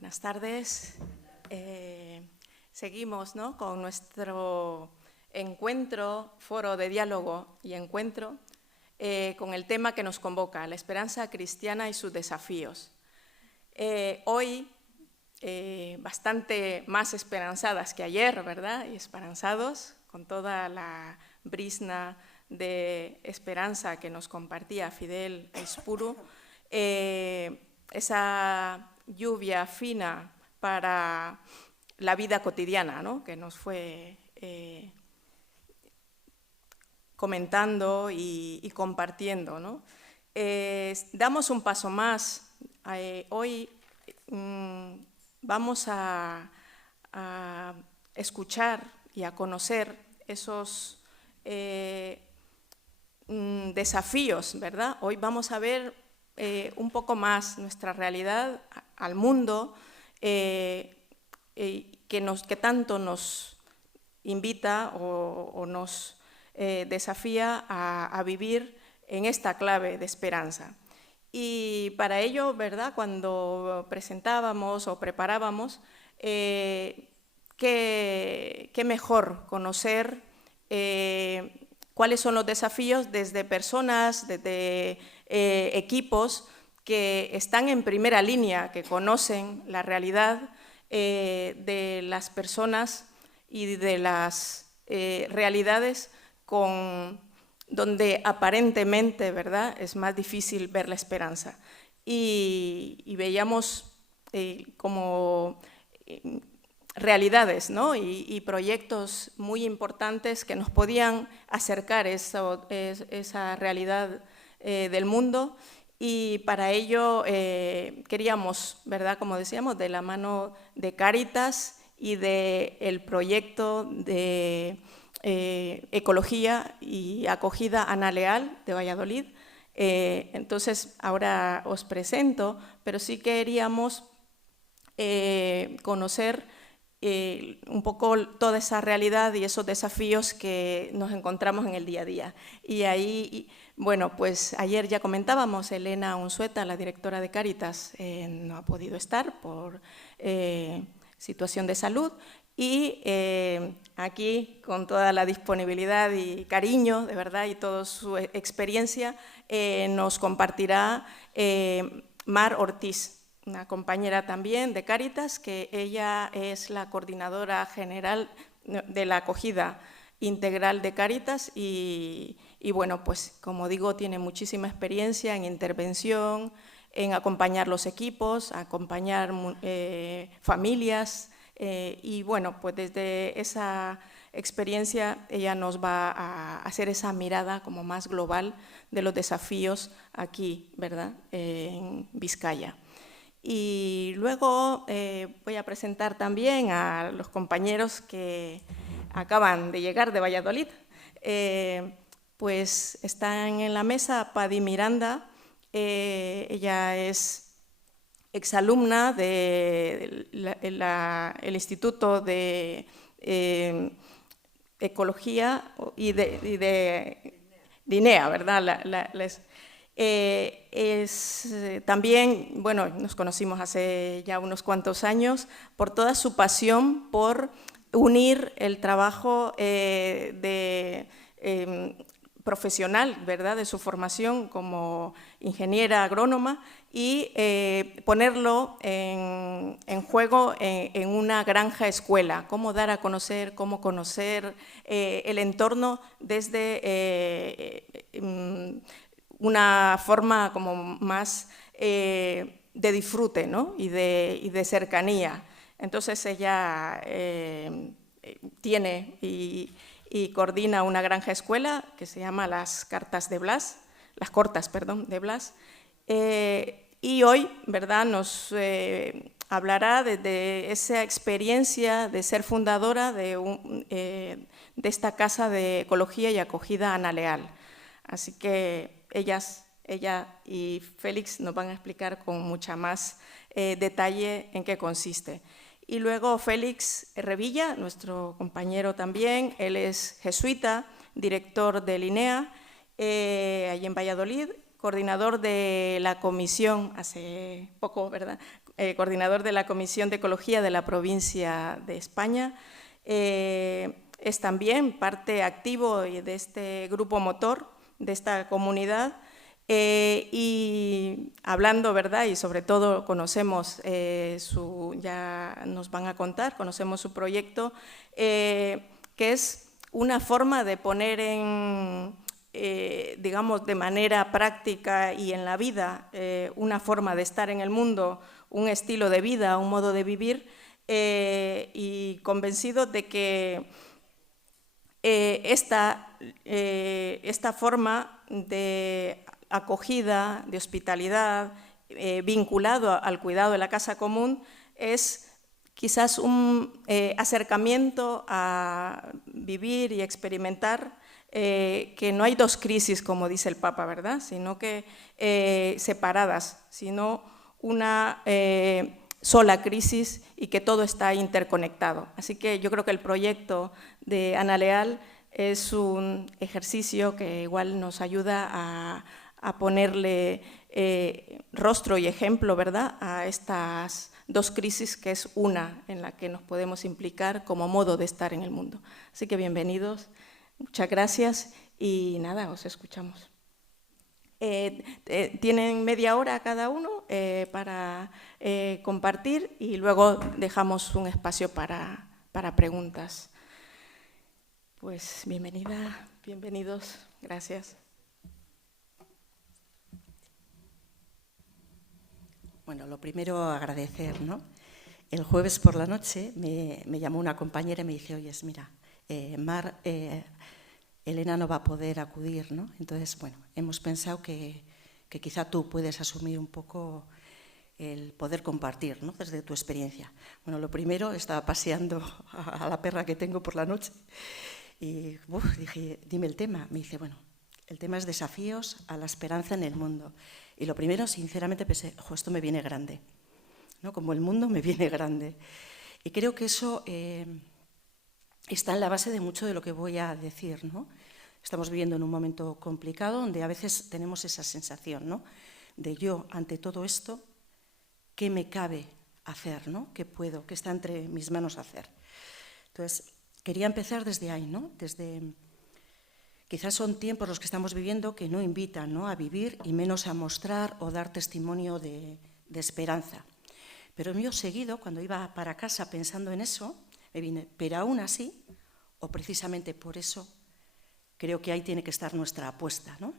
Buenas tardes. Seguimos, ¿no?, con nuestro encuentro, foro de diálogo y encuentro, con el tema que nos convoca, la esperanza cristiana y sus desafíos. Hoy, bastante más esperanzadas que ayer, ¿verdad?, y esperanzados, con toda la brizna de esperanza que nos compartía Fidel Aispuru, esa lluvia fina para la vida cotidiana, ¿no?, que nos fue comentando y compartiendo, ¿no? Damos un paso más. Hoy vamos a escuchar y a conocer esos desafíos, ¿verdad? Hoy vamos a ver un poco más nuestra realidad al mundo, que tanto nos invita o nos desafía a vivir en esta clave de esperanza. Y para ello, ¿verdad?, cuando presentábamos o preparábamos, qué mejor conocer cuáles son los desafíos desde personas, desde equipos que están en primera línea, que conocen la realidad de las personas y de las realidades donde aparentemente, ¿verdad?, es más difícil ver la esperanza. Y veíamos como realidades, ¿no?, y proyectos muy importantes que nos podían acercar esa realidad del mundo, y para ello queríamos, ¿verdad?, como decíamos, de la mano de Cáritas y del proyecto de Ecología y Acogida Ana Leal de Valladolid. Entonces, ahora os presento, pero sí queríamos conocer un poco toda esa realidad y esos desafíos que nos encontramos en el día a día. Y ahí, bueno, pues ayer ya comentábamos, Elena Unzueta, la directora de Cáritas, no ha podido estar por situación de salud, y aquí, con toda la disponibilidad y cariño, de verdad, y toda su experiencia, nos compartirá Mar Ortiz, una compañera también de Cáritas, que ella es la coordinadora general de la acogida integral de Cáritas y bueno, pues como digo, tiene muchísima experiencia en intervención, en acompañar los equipos, acompañar familias, y bueno, pues desde esa experiencia ella nos va a hacer esa mirada como más global de los desafíos aquí, ¿verdad?, en Vizcaya. Y luego voy a presentar también a los compañeros que acaban de llegar de Valladolid. Pues están en la mesa Padi Miranda, ella es exalumna del Instituto de Ecología y de INEA, ¿verdad? También, bueno, nos conocimos hace ya unos cuantos años por toda su pasión por unir el trabajo profesional, ¿verdad?, de su formación como ingeniera agrónoma y ponerlo en juego en una granja escuela, cómo dar a conocer, cómo conocer el entorno desde una forma como más de disfrute, ¿no?, y de cercanía. Entonces ella tiene y coordina una granja escuela que se llama Las Cortas de Blas, y hoy, ¿verdad?, nos hablará de esa experiencia de ser fundadora de esta Casa de Ecología y Acogida Ana Leal. Así que ella y Félix nos van a explicar con mucha más detalle en qué consiste. Y luego Félix Revilla, nuestro compañero también, él es jesuita, director del INEA, allí en Valladolid, coordinador de la comisión, hace poco, ¿verdad?, coordinador de la Comisión de Ecología de la provincia de España. Es también parte activo de este grupo motor, de esta comunidad, y hablando, ¿verdad?, y sobre todo conocemos ya nos van a contar, conocemos su proyecto, que es una forma de poner en, digamos, de manera práctica y en la vida, una forma de estar en el mundo, un estilo de vida, un modo de vivir, y convencido de que esta forma de acogida, de hospitalidad, vinculado al cuidado de la casa común, es quizás un acercamiento a vivir y experimentar que no hay dos crisis, como dice el Papa, ¿verdad?, sino que separadas, sino una sola crisis y que todo está interconectado. Así que yo creo que el proyecto de Ana Leal es un ejercicio que igual nos ayuda a ponerle rostro y ejemplo, ¿verdad?, a estas dos crisis, que es una en la que nos podemos implicar como modo de estar en el mundo. Así que bienvenidos, muchas gracias y nada, os escuchamos. Tienen media hora cada uno para compartir y luego dejamos un espacio para preguntas. Pues bienvenida, bienvenidos, gracias. Bueno, lo primero agradecer, ¿no? El jueves por la noche me llamó una compañera y me dice, oye, mira, Mar, Elena no va a poder acudir, ¿no? Entonces, bueno, hemos pensado que quizá tú puedes asumir un poco el poder compartir, ¿no?, desde tu experiencia. Bueno, lo primero, estaba paseando a la perra que tengo por la noche y dije, dime el tema. Me dice, bueno, el tema es desafíos a la esperanza en el mundo. Y lo primero, sinceramente, pensé, esto me viene grande, ¿no?, como el mundo me viene grande. Y creo que eso está en la base de mucho de lo que voy a decir, ¿no? Estamos viviendo en un momento complicado donde a veces tenemos esa sensación, ¿no?, de yo, ante todo esto, ¿qué me cabe hacer, ¿no?, qué puedo, qué está entre mis manos hacer? Entonces, quería empezar desde ahí, ¿no?, quizás son tiempos los que estamos viviendo que no invitan, ¿no?, a vivir y menos a mostrar o dar testimonio de esperanza. Pero yo seguido, cuando iba para casa pensando en eso, me vine, pero aún así, o precisamente por eso, creo que ahí tiene que estar nuestra apuesta, ¿no?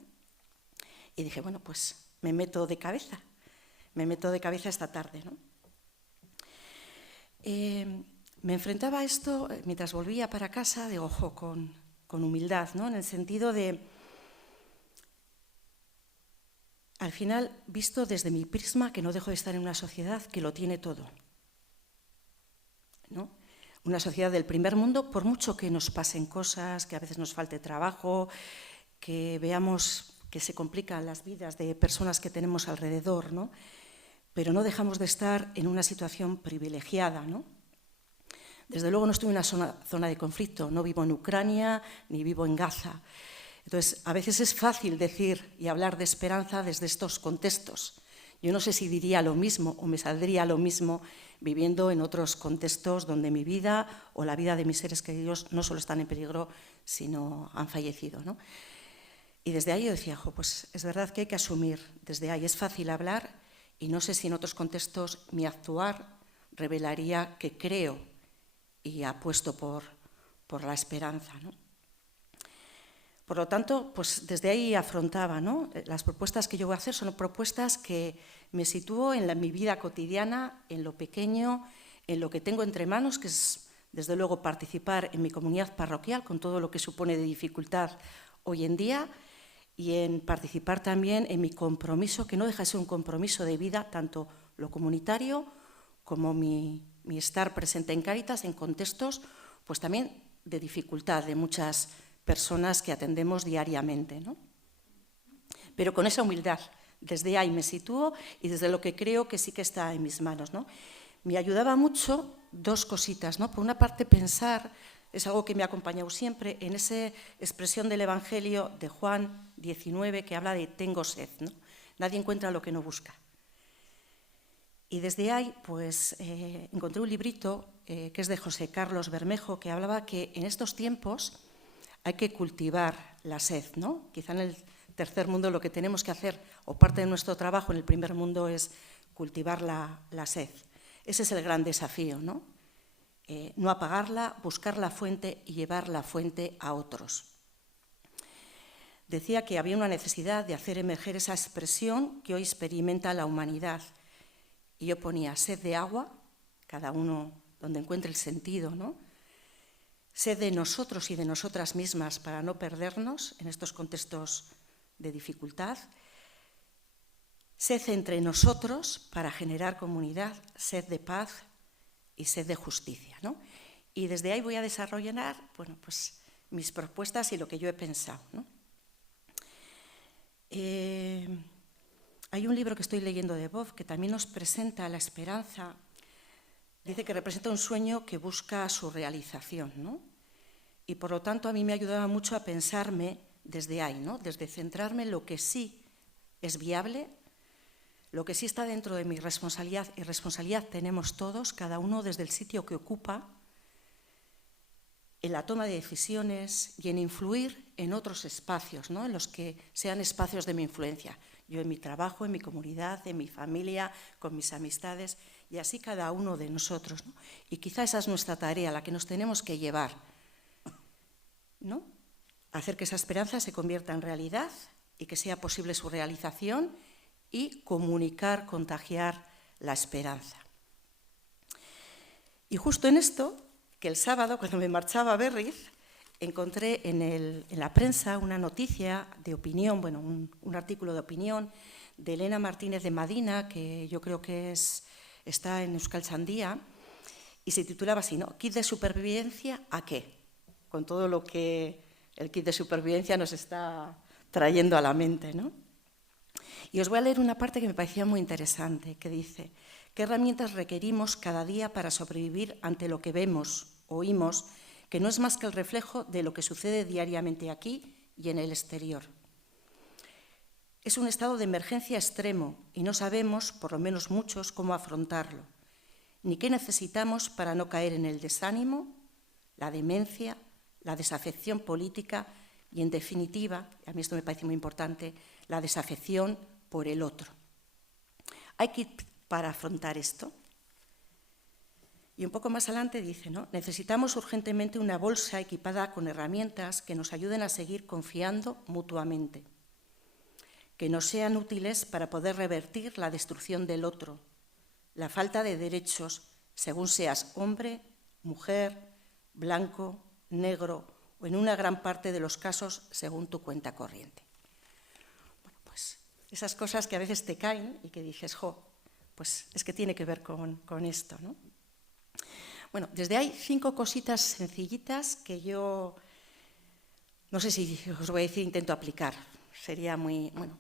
Y dije, bueno, pues me meto de cabeza esta tarde, ¿no? Me enfrentaba a esto mientras volvía para casa, digo, ojo, con humildad, ¿no?, en el sentido de, al final, visto desde mi prisma, que no dejo de estar en una sociedad que lo tiene todo, ¿no? Una sociedad del primer mundo, por mucho que nos pasen cosas, que a veces nos falte trabajo, que veamos que se complican las vidas de personas que tenemos alrededor, ¿no?, pero no dejamos de estar en una situación privilegiada, ¿no? Desde luego no estoy en una zona de conflicto, no vivo en Ucrania ni vivo en Gaza. Entonces, a veces es fácil decir y hablar de esperanza desde estos contextos. Yo no sé si diría lo mismo o me saldría lo mismo viviendo en otros contextos donde mi vida o la vida de mis seres queridos no solo están en peligro, sino han fallecido, ¿no? Y desde ahí yo decía, pues es verdad que hay que asumir desde ahí. Es fácil hablar y no sé si en otros contextos mi actuar revelaría que creo y apuesto por la esperanza, ¿no? Por lo tanto, pues desde ahí afrontaba, ¿no? Las propuestas que yo voy a hacer son propuestas que me sitúo en mi vida cotidiana, en lo pequeño, en lo que tengo entre manos, que es, desde luego, participar en mi comunidad parroquial con todo lo que supone de dificultad hoy en día y en participar también en mi compromiso, que no deja de ser un compromiso de vida, tanto lo comunitario como mi estar presente en Cáritas en contextos pues también de dificultad de muchas personas que atendemos diariamente, ¿no? Pero con esa humildad, desde ahí me sitúo y desde lo que creo que sí que está en mis manos, ¿no? Me ayudaba mucho dos cositas, ¿no? Por una parte, pensar es algo que me ha acompañado siempre en esa expresión del Evangelio de Juan 19 que habla de tengo sed, ¿no? Nadie encuentra lo que no busca. Y desde ahí, pues, encontré un librito que es de José Carlos Bermejo, que hablaba que en estos tiempos hay que cultivar la sed, ¿no? Quizá en el tercer mundo lo que tenemos que hacer, o parte de nuestro trabajo en el primer mundo, es cultivar la sed. Ese es el gran desafío, ¿no? No apagarla, buscar la fuente y llevar la fuente a otros. Decía que había una necesidad de hacer emerger esa expresión que hoy experimenta la humanidad. Y yo ponía sed de agua, cada uno donde encuentre el sentido, ¿no? Sed de nosotros y de nosotras mismas para no perdernos en estos contextos de dificultad. Sed entre nosotros para generar comunidad, sed de paz y sed de justicia, ¿no? Y desde ahí voy a desarrollar, bueno, pues, mis propuestas y lo que yo he pensado, ¿no? Hay un libro que estoy leyendo de Bob que también nos presenta la esperanza. Dice que representa un sueño que busca su realización, ¿no? Y por lo tanto a mí me ayudaba mucho a pensarme desde ahí, ¿no? Desde centrarme en lo que sí es viable, lo que sí está dentro de mi responsabilidad, y responsabilidad tenemos todos, cada uno desde el sitio que ocupa, en la toma de decisiones y en influir en otros espacios, ¿no? En los que sean espacios de mi influencia. Yo en mi trabajo, en mi comunidad, en mi familia, con mis amistades, y así cada uno de nosotros, ¿no? Y quizá esa es nuestra tarea, la que nos tenemos que llevar, ¿no? Hacer que esa esperanza se convierta en realidad y que sea posible su realización y comunicar, contagiar la esperanza. Y justo en esto, que el sábado, cuando me marchaba a Berriz, encontré en la prensa una noticia de opinión, bueno, un artículo de opinión de Elena Martínez de Madina, que yo creo que está en Euskaltzaindia, y se titulaba así, ¿no? ¿Kit de supervivencia a qué? Con todo lo que el kit de supervivencia nos está trayendo a la mente, ¿no? Y os voy a leer una parte que me parecía muy interesante, que dice: ¿qué herramientas requerimos cada día para sobrevivir ante lo que vemos, oímos, que no es más que el reflejo de lo que sucede diariamente aquí y en el exterior? Es un estado de emergencia extremo y no sabemos, por lo menos muchos, cómo afrontarlo, ni qué necesitamos para no caer en el desánimo, la demencia, la desafección política y, en definitiva, a mí esto me parece muy importante, la desafección por el otro. Hay que ir para afrontar esto. Y un poco más adelante dice, ¿no? Necesitamos urgentemente una bolsa equipada con herramientas que nos ayuden a seguir confiando mutuamente, que nos sean útiles para poder revertir la destrucción del otro, la falta de derechos, según seas hombre, mujer, blanco, negro o en una gran parte de los casos según tu cuenta corriente. Bueno, pues esas cosas que a veces te caen y que dices, pues es que tiene que ver con esto, ¿no? Bueno, desde ahí 5 cositas sencillitas que yo, no sé si os voy a decir, intento aplicar. Sería muy, bueno,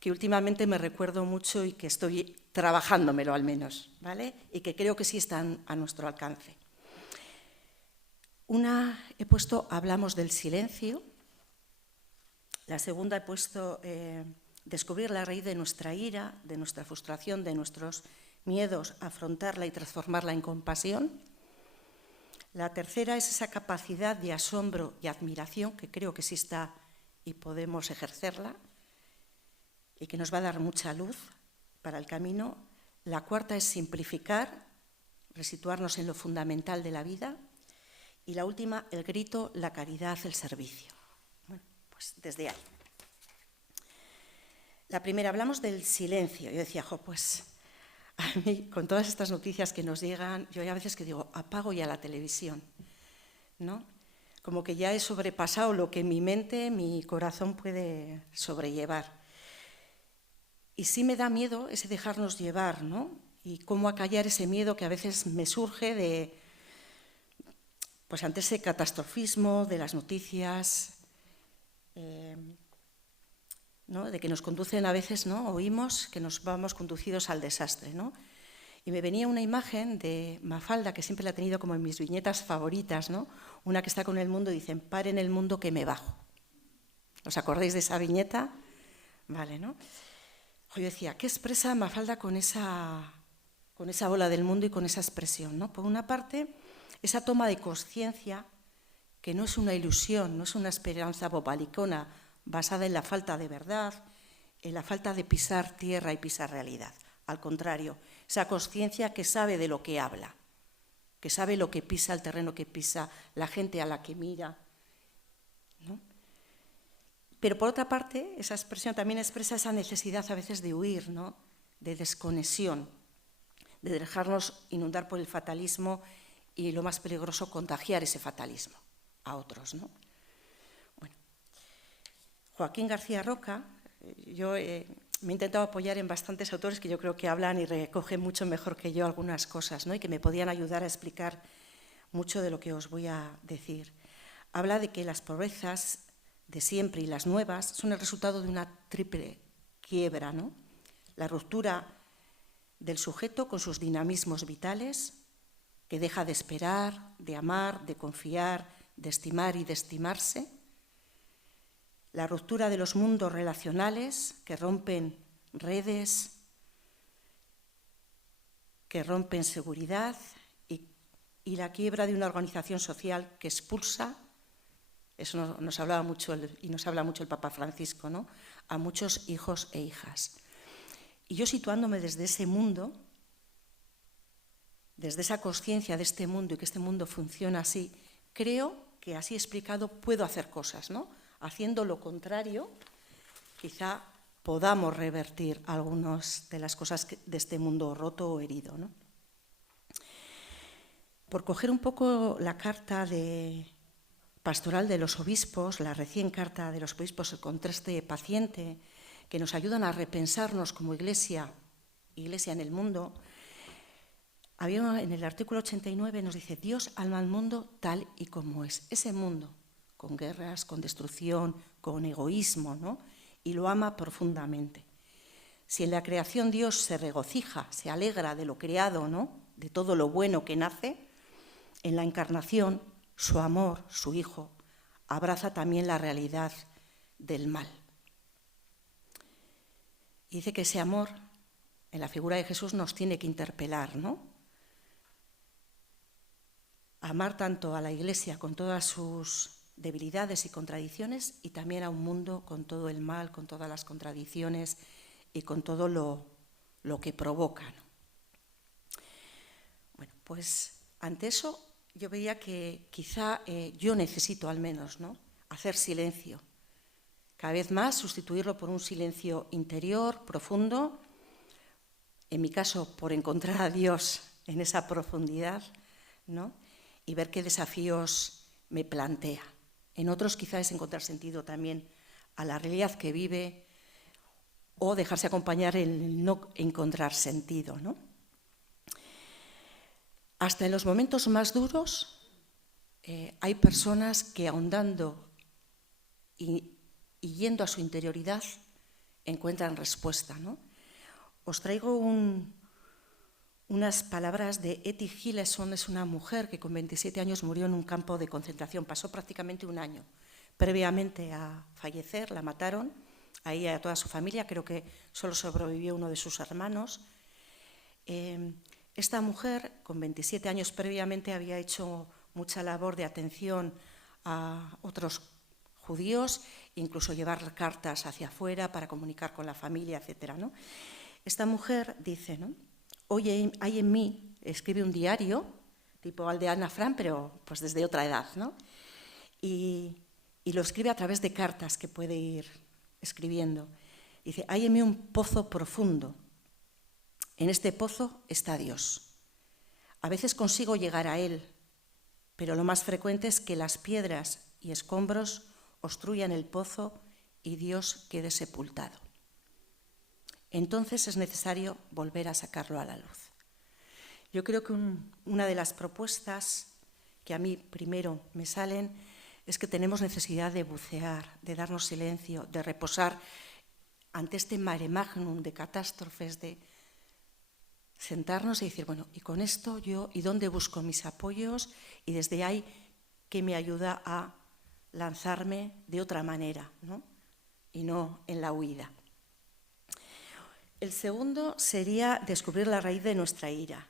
que últimamente me recuerdo mucho y que estoy trabajándomelo al menos, ¿vale? Y que creo que sí están a nuestro alcance. Una he puesto, hablamos del silencio. La segunda he puesto, descubrir la raíz de nuestra ira, de nuestra frustración, de nuestros miedos, afrontarla y transformarla en compasión. La tercera es esa capacidad de asombro y admiración, que creo que sí está y podemos ejercerla, y que nos va a dar mucha luz para el camino. La cuarta es simplificar, resituarnos en lo fundamental de la vida. Y la última, el grito, la caridad, el servicio. Bueno, pues desde ahí. La primera, hablamos del silencio. Yo decía, pues a mí, con todas estas noticias que nos llegan, yo hay a veces que digo, apago ya la televisión, ¿no? Como que ya he sobrepasado lo que mi mente, mi corazón puede sobrellevar. Y sí me da miedo ese dejarnos llevar, ¿no? Y cómo acallar ese miedo que a veces me surge pues ante ese catastrofismo de las noticias, ¿no? De que nos conducen a veces, ¿no? Oímos que nos vamos conducidos al desastre, ¿no? Y me venía una imagen de Mafalda, que siempre la he tenido como en mis viñetas favoritas, ¿no? Una que está con el mundo y dicen, paren el mundo que me bajo. ¿Os acordáis de esa viñeta? Vale, ¿no? Yo decía, ¿qué expresa Mafalda con esa bola del mundo y con esa expresión, ¿no? Por una parte, esa toma de conciencia que no es una ilusión, no es una esperanza bobalicona basada en la falta de verdad, en la falta de pisar tierra y pisar realidad. Al contrario, esa conciencia que sabe de lo que habla, que sabe lo que pisa, el terreno que pisa, la gente a la que mira, ¿no? Pero por otra parte, esa expresión también expresa esa necesidad a veces de huir, ¿no? De desconexión, de dejarnos inundar por el fatalismo y, lo más peligroso, contagiar ese fatalismo a otros, ¿no? Bueno, Joaquín García Roca, yo me he intentado apoyar en bastantes autores que yo creo que hablan y recogen mucho mejor que yo algunas cosas, ¿no? Y que me podían ayudar a explicar mucho de lo que os voy a decir. Habla de que las pobrezas de siempre y las nuevas son el resultado de una triple quiebra, ¿no? La ruptura del sujeto con sus dinamismos vitales, que deja de esperar, de amar, de confiar, de estimar y de estimarse. La ruptura de los mundos relacionales que rompen redes, que rompen seguridad y la quiebra de una organización social que expulsa, eso nos hablaba mucho y nos habla mucho el Papa Francisco, ¿no? A muchos hijos e hijas. Y yo, situándome desde ese mundo, desde esa conciencia de este mundo y que este mundo funciona así, creo que así explicado puedo hacer cosas, ¿no? Haciendo lo contrario, quizá podamos revertir algunas de las cosas de este mundo roto o herido, ¿no? Por coger un poco la carta pastoral de los obispos, la recién carta de los obispos, el contraste paciente, que nos ayudan a repensarnos como iglesia en el mundo, había en el artículo 89 nos dice, Dios ama al mundo tal y como es. Ese mundo, con guerras, con destrucción, con egoísmo, ¿no? Y lo ama profundamente. Si en la creación Dios se regocija, se alegra de lo creado, ¿no? De todo lo bueno que nace, en la encarnación, su amor, su Hijo, abraza también la realidad del mal. Y dice que ese amor, en la figura de Jesús, nos tiene que interpelar, ¿no? Amar tanto a la Iglesia con todas sus debilidades y contradicciones y también a un mundo con todo el mal, con todas las contradicciones y con todo lo que provoca, ¿no? Bueno, pues ante eso yo veía que quizá yo necesito al menos, ¿no? Hacer silencio. Cada vez más sustituirlo por un silencio interior, profundo, en mi caso por encontrar a Dios en esa profundidad, ¿no? Y ver qué desafíos me plantea. En otros quizá es encontrar sentido también a la realidad que vive o dejarse acompañar en no encontrar sentido, ¿no? Hasta en los momentos más duros hay personas que ahondando y yendo a su interioridad encuentran respuesta, ¿no? Os traigo unas palabras de Etty Hillesum, es una mujer que con 27 años murió en un campo de concentración, pasó prácticamente un año. Previamente a fallecer, la mataron, a ella y a toda su familia, creo que solo sobrevivió uno de sus hermanos. Esta mujer, con 27 años previamente, había hecho mucha labor de atención a otros judíos, incluso llevar cartas hacia afuera para comunicar con la familia, etcétera, ¿no? Esta mujer dice, ¿no? Hoy hay en mí, escribe un diario, tipo al de Ana Frank, pero pues desde otra edad, ¿no? Y lo escribe a través de cartas que puede ir escribiendo. Dice, hay en mí un pozo profundo. En este pozo está Dios. A veces consigo llegar a Él, pero lo más frecuente es que las piedras y escombros obstruyan el pozo y Dios quede sepultado. Entonces es necesario volver a sacarlo a la luz. Yo creo que una de las propuestas que a mí primero me salen es que tenemos necesidad de bucear, de darnos silencio, de reposar ante este mare magnum de catástrofes, de sentarnos y decir, bueno, y con esto yo, ¿y dónde busco mis apoyos? Y desde ahí, ¿qué me ayuda a lanzarme de otra manera, ¿no? Y no en la huida. El segundo sería descubrir la raíz de nuestra ira.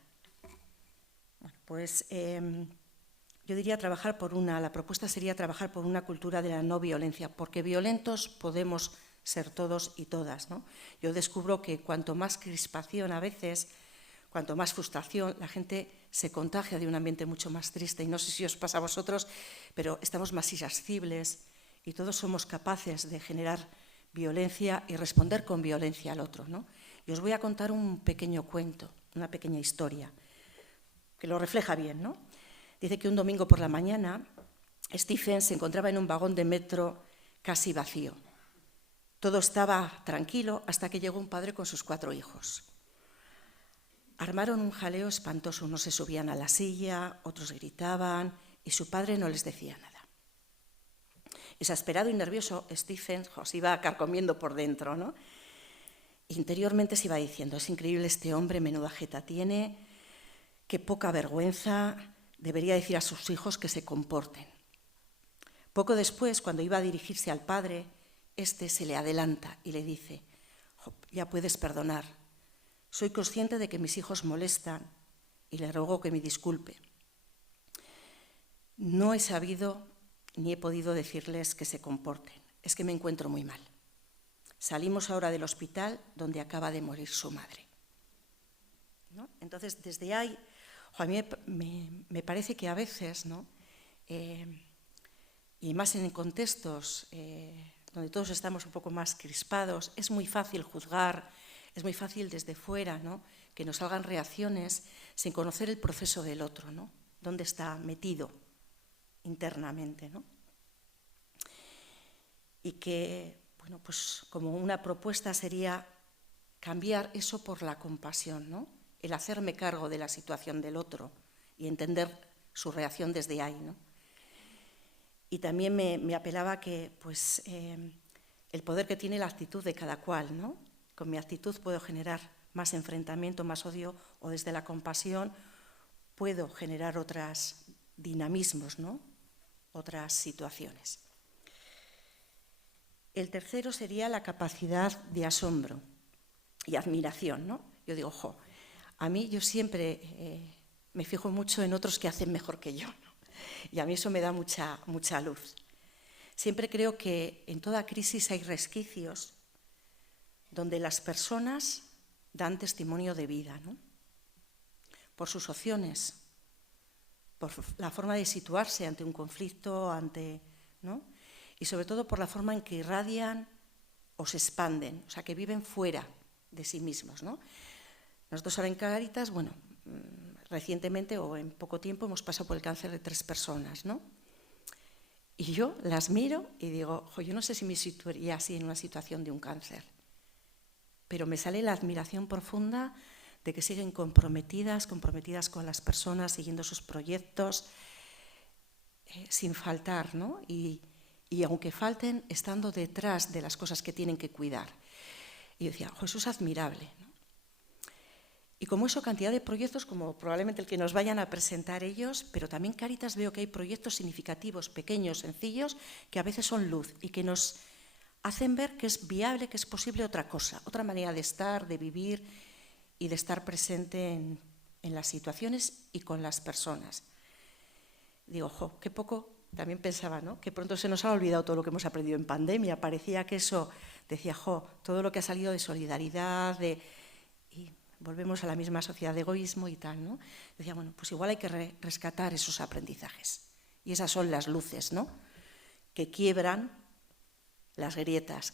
Bueno, pues yo diría la propuesta sería trabajar por una cultura de la no violencia, porque violentos podemos ser todos y todas, ¿no? Yo descubro que cuanto más crispación a veces, cuanto más frustración, la gente se contagia de un ambiente mucho más triste. Y no sé si os pasa a vosotros, pero estamos más irascibles y todos somos capaces de generar violencia y responder con violencia al otro, ¿no? Y os voy a contar un pequeño cuento, una pequeña historia, que lo refleja bien, ¿no? Dice que un domingo por la mañana Stephen se encontraba en un vagón de metro casi vacío. Todo estaba tranquilo hasta que llegó un padre con sus 4 hijos. Armaron un jaleo espantoso, unos se subían a la silla, otros gritaban y su padre no les decía nada. Exasperado y nervioso, Stephen se iba carcomiendo por dentro, ¿no? Interiormente se iba diciendo, es increíble este hombre, menuda jeta tiene, qué poca vergüenza, debería decir a sus hijos que se comporten. Poco después, cuando iba a dirigirse al padre, este se le adelanta y le dice, ya puedes perdonar, soy consciente de que mis hijos molestan y le ruego que me disculpe. No he sabido ni he podido decirles que se comporten, es que me encuentro muy mal. Salimos ahora del hospital donde acaba de morir su madre, ¿no? Entonces, desde ahí, a mí me parece que a veces, ¿no? Y más en contextos donde todos estamos un poco más crispados, es muy fácil juzgar, es muy fácil desde fuera, ¿no? Que nos salgan reacciones sin conocer el proceso del otro, ¿no? Dónde está metido internamente, ¿no? Y que, bueno, pues como una propuesta sería cambiar eso por la compasión, ¿no? El hacerme cargo de la situación del otro y entender su reacción desde ahí, ¿no? Y también me apelaba que, pues, el poder que tiene la actitud de cada cual, ¿no? Con mi actitud puedo generar más enfrentamiento, más odio, o desde la compasión puedo generar otros dinamismos, ¿no? Otras situaciones. El tercero sería la capacidad de asombro y admiración, ¿no? Yo digo, a mí yo siempre me fijo mucho en otros que hacen mejor que yo, ¿no? Y a mí eso me da mucha luz. Siempre creo que en toda crisis hay resquicios donde las personas dan testimonio de vida, ¿no? Por sus opciones, por la forma de situarse ante un conflicto, ¿no? Y sobre todo por la forma en que irradian o se expanden, o sea, que viven fuera de sí mismos, ¿no? Nosotros ahora en Cáritas, bueno, recientemente o en poco tiempo hemos pasado por el cáncer de 3 personas, ¿no? Y yo las miro y digo, yo no sé si me situaría así en una situación de un cáncer, pero me sale la admiración profunda de que siguen comprometidas con las personas, siguiendo sus proyectos, sin faltar, ¿no? Y aunque falten, estando detrás de las cosas que tienen que cuidar. Y yo decía, eso es admirable, ¿no? Y como eso, cantidad de proyectos, como probablemente el que nos vayan a presentar ellos, pero también Cáritas veo que hay proyectos significativos, pequeños, sencillos, que a veces son luz y que nos hacen ver que es viable, que es posible otra cosa, otra manera de estar, de vivir y de estar presente en las situaciones y con las personas. Digo, qué poco, también pensaba, ¿no? Que pronto se nos ha olvidado todo lo que hemos aprendido en pandemia. Parecía que eso, decía, todo lo que ha salido de solidaridad, y volvemos a la misma sociedad de egoísmo y tal, ¿no? Decía, bueno, pues igual hay que rescatar esos aprendizajes. Y esas son las luces, ¿no? Que quiebran las grietas,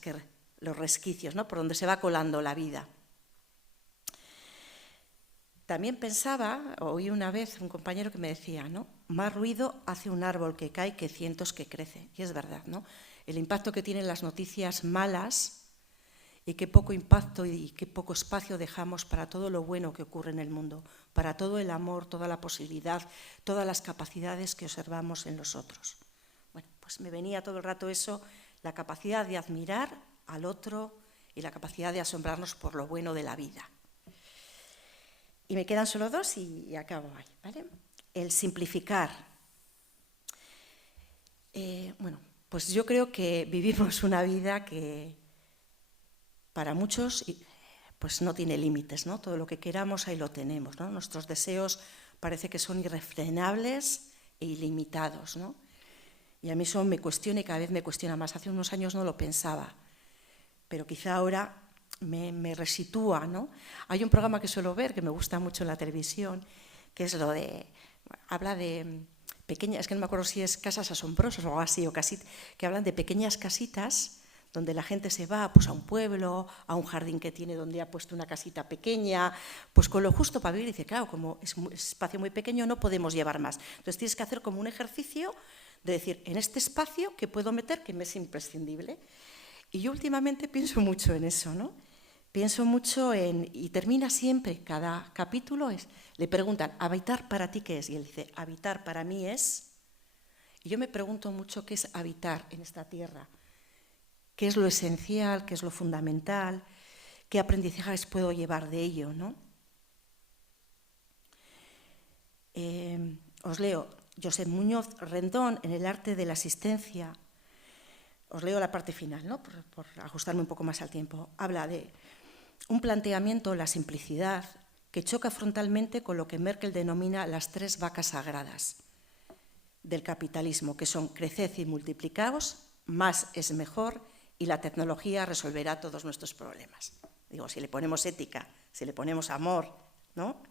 los resquicios, ¿no? Por donde se va colando la vida. También pensaba, oí una vez un compañero que me decía, ¿no? Más ruido hace un árbol que cae que cientos que crece. Y es verdad, ¿no? El impacto que tienen las noticias malas y qué poco impacto y qué poco espacio dejamos para todo lo bueno que ocurre en el mundo, para todo el amor, toda la posibilidad, todas las capacidades que observamos en los otros. Bueno, pues me venía todo el rato eso, la capacidad de admirar al otro y la capacidad de asombrarnos por lo bueno de la vida. Y me quedan solo dos y acabo ahí, ¿vale? El simplificar. Bueno, pues yo creo que vivimos una vida que para muchos pues no tiene límites, ¿no? Todo lo que queramos ahí lo tenemos, ¿no? Nuestros deseos parece que son irrefrenables e ilimitados, ¿no? Y a mí eso me cuestiona y cada vez me cuestiona más. Hace unos años no lo pensaba, pero quizá ahora me resitúa, ¿no? Hay un programa que suelo ver, que me gusta mucho en la televisión, que es lo de, habla de pequeñas, es que no me acuerdo si es casas asombrosas o algo así, o que hablan de pequeñas casitas donde la gente se va pues, a un pueblo, a un jardín que tiene donde ha puesto una casita pequeña, pues con lo justo para vivir. Y dice, claro, como es un espacio muy pequeño no podemos llevar más. Entonces tienes que hacer como un ejercicio de decir, en este espacio, ¿qué puedo meter que me es imprescindible? Y yo últimamente pienso mucho en eso, ¿no? Pienso mucho en, y termina siempre, cada capítulo le preguntan, ¿habitar para ti qué es? Y él dice, habitar para mí es... Y yo me pregunto mucho qué es habitar en esta tierra, qué es lo esencial, qué es lo fundamental, qué aprendizajes puedo llevar de ello, ¿no? Os leo, José Muñoz Rendón, en El arte de la asistencia, os leo la parte final, ¿no? por ajustarme un poco más al tiempo, habla de un planteamiento, la simplicidad, que choca frontalmente con lo que Merkel denomina las 3 vacas sagradas del capitalismo, que son creced y multiplicaos, más es mejor y la tecnología resolverá todos nuestros problemas. Digo, si le ponemos ética, si le ponemos amor, ¿no?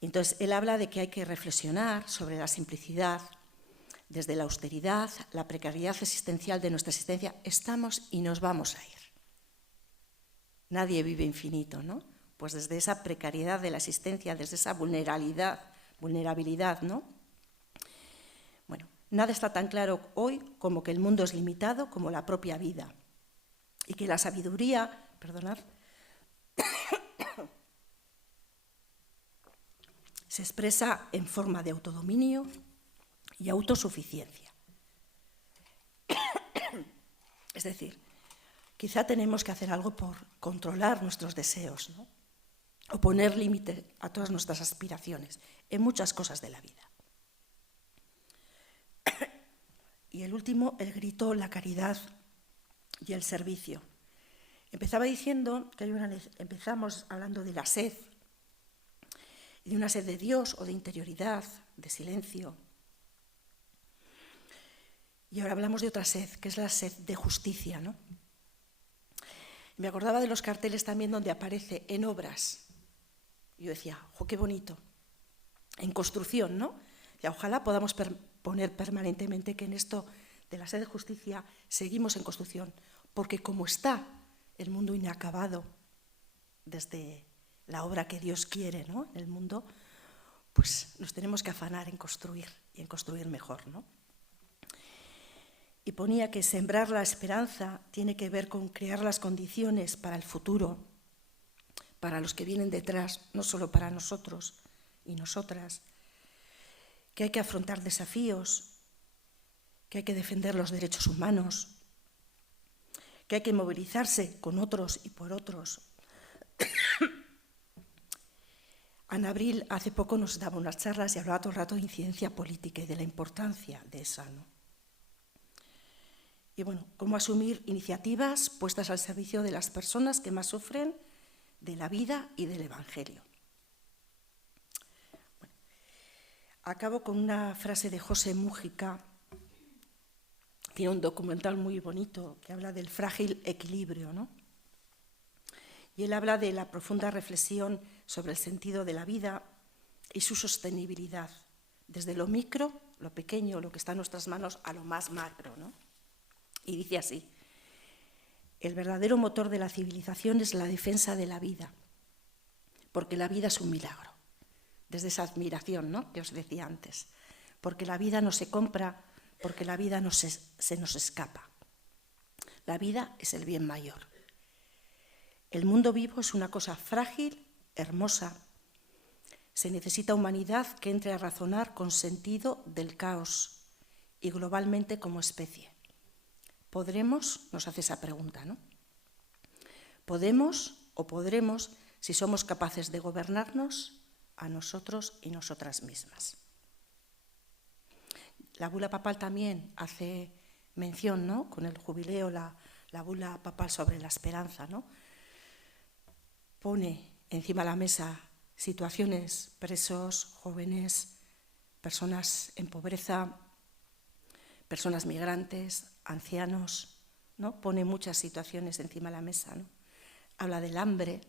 Entonces, él habla de que hay que reflexionar sobre la simplicidad, desde la austeridad, la precariedad existencial de nuestra existencia, estamos y nos vamos a ir. Nadie vive infinito, ¿no? Pues desde esa precariedad de la existencia, desde esa vulnerabilidad, ¿no? Bueno, nada está tan claro hoy como que el mundo es limitado como la propia vida y que la sabiduría, perdonad, se expresa en forma de autodominio y autosuficiencia. Es decir, quizá tenemos que hacer algo por controlar nuestros deseos, ¿no? O poner límite a todas nuestras aspiraciones en muchas cosas de la vida. Y el último, el grito, la caridad y el servicio. Empezaba diciendo que empezamos hablando de la sed, y de una sed de Dios o de interioridad, de silencio. Y ahora hablamos de otra sed, que es la sed de justicia, ¿no? Me acordaba de los carteles también donde aparece en obras. Yo decía, ¡jo, qué bonito! En construcción, ¿no? Y ojalá podamos poner permanentemente que en esto de la sed de justicia seguimos en construcción, porque como está el mundo inacabado desde la obra que Dios quiere, ¿no? En el mundo, pues nos tenemos que afanar en construir y en construir mejor, ¿no? Y ponía que sembrar la esperanza tiene que ver con crear las condiciones para el futuro, para los que vienen detrás, no solo para nosotros y nosotras, que hay que afrontar desafíos, que hay que defender los derechos humanos, que hay que movilizarse con otros y por otros. Ana Abril hace poco nos daba unas charlas y hablaba todo el rato de incidencia política y de la importancia de esa, ¿no? Y bueno, cómo asumir iniciativas puestas al servicio de las personas que más sufren de la vida y del Evangelio. Bueno, acabo con una frase de José Mújica. Tiene un documental muy bonito que habla del frágil equilibrio, ¿no? Y él habla de la profunda reflexión sobre el sentido de la vida y su sostenibilidad, desde lo micro, lo pequeño, lo que está en nuestras manos, a lo más macro, ¿no? Y dice así, el verdadero motor de la civilización es la defensa de la vida, porque la vida es un milagro, desde esa admiración, ¿no?, que os decía antes, porque la vida no se compra, porque la vida no se nos escapa. La vida es el bien mayor. El mundo vivo es una cosa frágil, hermosa. Se necesita humanidad que entre a razonar con sentido del caos y globalmente como especie. ¿Podremos? Nos hace esa pregunta, ¿no? ¿Podemos o podremos si somos capaces de gobernarnos a nosotros y nosotras mismas. La bula papal también hace mención, ¿no?, con el jubileo, la bula papal sobre la esperanza, ¿no?, pone encima de la mesa situaciones, presos, jóvenes, personas en pobreza, personas migrantes, ancianos, ¿no? Pone muchas situaciones encima de la mesa, ¿no? Habla del hambre,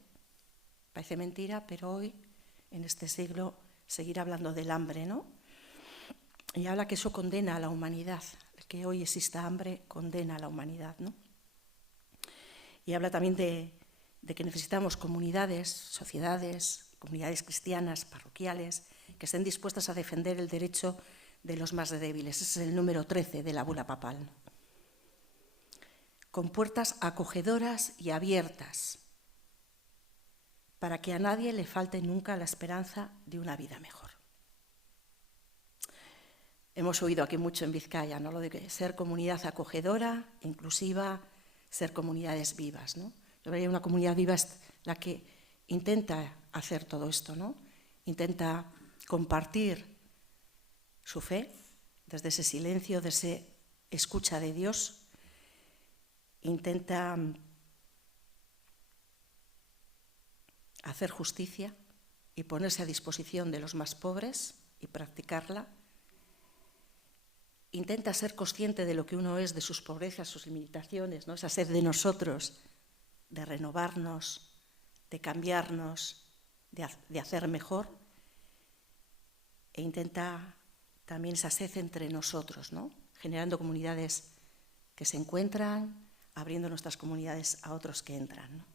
parece mentira, pero hoy, en este siglo, seguir hablando del hambre, ¿no? Y habla que eso condena a la humanidad, el que hoy exista hambre condena a la humanidad, ¿no? Y habla también de que necesitamos comunidades, sociedades, comunidades cristianas, parroquiales, que estén dispuestas a defender el derecho de los más débiles. Ese es el número 13 de la bula papal. Con puertas acogedoras y abiertas, para que a nadie le falte nunca la esperanza de una vida mejor. Hemos oído aquí mucho en Vizcaya, ¿no?, lo de ser comunidad acogedora, inclusiva, ser comunidades vivas, ¿no? Yo creo que una comunidad viva es la que intenta hacer todo esto, ¿no? Intenta compartir su fe desde ese silencio, desde esa escucha de Dios. Intenta hacer justicia y ponerse a disposición de los más pobres y practicarla. Intenta ser consciente de lo que uno es, de sus pobrezas, sus limitaciones, ¿no?, esa sed de nosotros, de renovarnos, de cambiarnos, de hacer mejor. E intenta también esa sed entre nosotros, ¿no?, generando comunidades que se encuentran, abriendo nuestras comunidades a otros que entran, ¿no?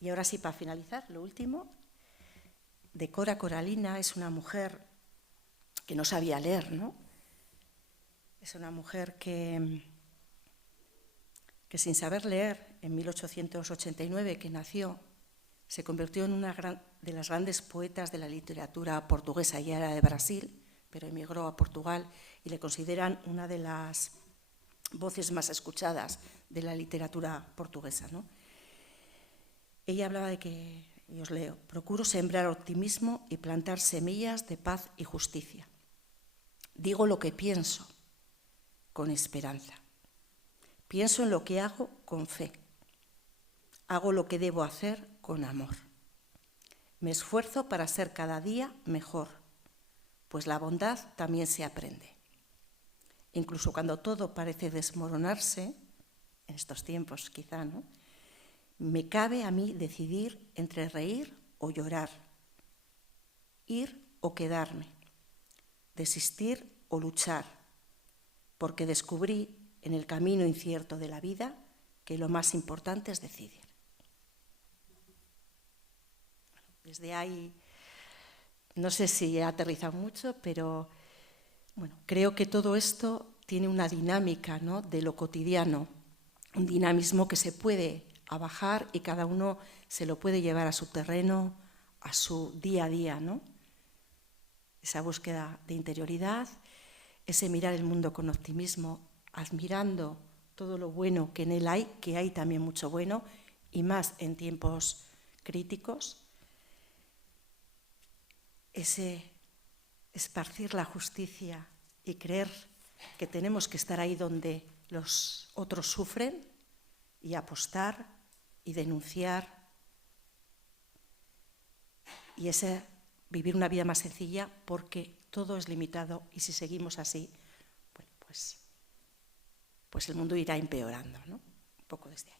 Y ahora sí, para finalizar, lo último, de Cora Coralina, es una mujer que no sabía leer, ¿no? Es una mujer que sin saber leer, en 1889, que nació, se convirtió en una de las grandes poetas de la literatura portuguesa. Ella era de Brasil, pero emigró a Portugal y le consideran una de las voces más escuchadas de la literatura portuguesa, ¿no? Ella hablaba de que, y os leo, procuro sembrar optimismo y plantar semillas de paz y justicia. Digo lo que pienso con esperanza. Pienso en lo que hago con fe. Hago lo que debo hacer con amor. Me esfuerzo para ser cada día mejor, pues la bondad también se aprende. Incluso cuando todo parece desmoronarse, en estos tiempos quizá, ¿no?, me cabe a mí decidir entre reír o llorar, ir o quedarme, desistir o luchar, porque descubrí en el camino incierto de la vida que lo más importante es decidir. Desde ahí, no sé si he aterrizado mucho, pero bueno, creo que todo esto tiene una dinámica, ¿no?, de lo cotidiano, un dinamismo que se puede abajar y cada uno se lo puede llevar a su terreno, a su día a día, ¿no? Esa búsqueda de interioridad, ese mirar el mundo con optimismo, admirando todo lo bueno que en él hay, que hay también mucho bueno, y más en tiempos críticos. Ese esparcir la justicia y creer que tenemos que estar ahí donde los otros sufren y apostar y denunciar. Y ese vivir una vida más sencilla, porque todo es limitado y si seguimos así, bueno, pues el mundo irá empeorando, ¿no? Un poco desde ahí.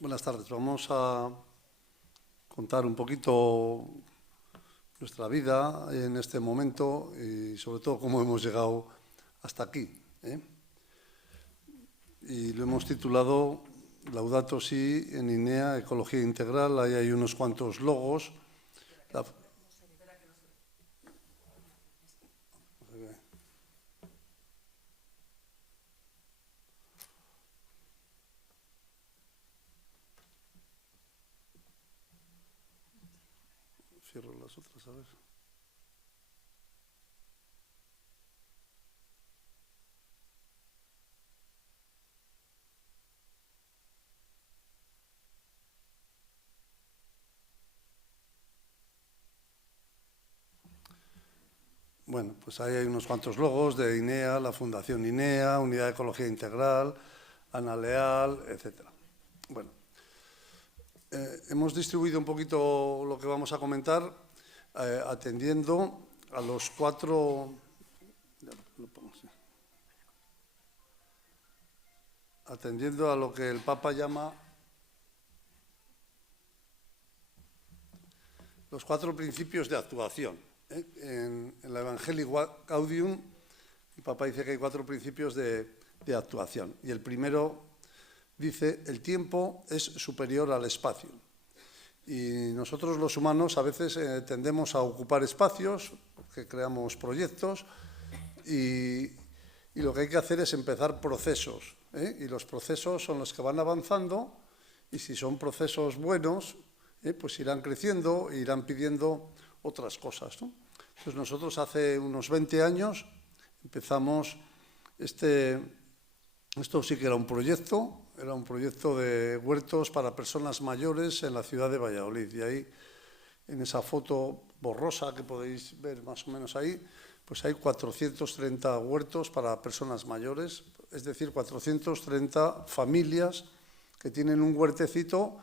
Buenas tardes. Vamos a contar un poquito nuestra vida en este momento y sobre todo cómo hemos llegado hasta aquí. Y lo hemos titulado Laudato Si en INEA, Ecología Integral. Ahí hay unos cuantos logos. Cierro las otras, a ver. Bueno, pues ahí hay unos cuantos logos de INEA, la Fundación INEA, Unidad de Ecología Integral, Ana Leal, etc. Bueno, hemos distribuido un poquito lo que vamos a comentar atendiendo a los cuatro... atendiendo a lo que el Papa llama los cuatro principios de actuación. En la Evangelii Gaudium, el Papa dice que hay cuatro principios de actuación. Y el primero dice, el tiempo es superior al espacio. Y nosotros los humanos a veces tendemos a ocupar espacios, que creamos proyectos, y lo que hay que hacer es empezar procesos. Y los procesos son los que van avanzando, y si son procesos buenos, pues irán creciendo e irán pidiendo otras cosas, ¿no? Entonces nosotros hace unos 20 años empezamos esto sí que era un proyecto de huertos para personas mayores en la ciudad de Valladolid. Y ahí, en esa foto borrosa que podéis ver más o menos ahí, pues hay 430 huertos para personas mayores, es decir, 430 familias que tienen un huertecito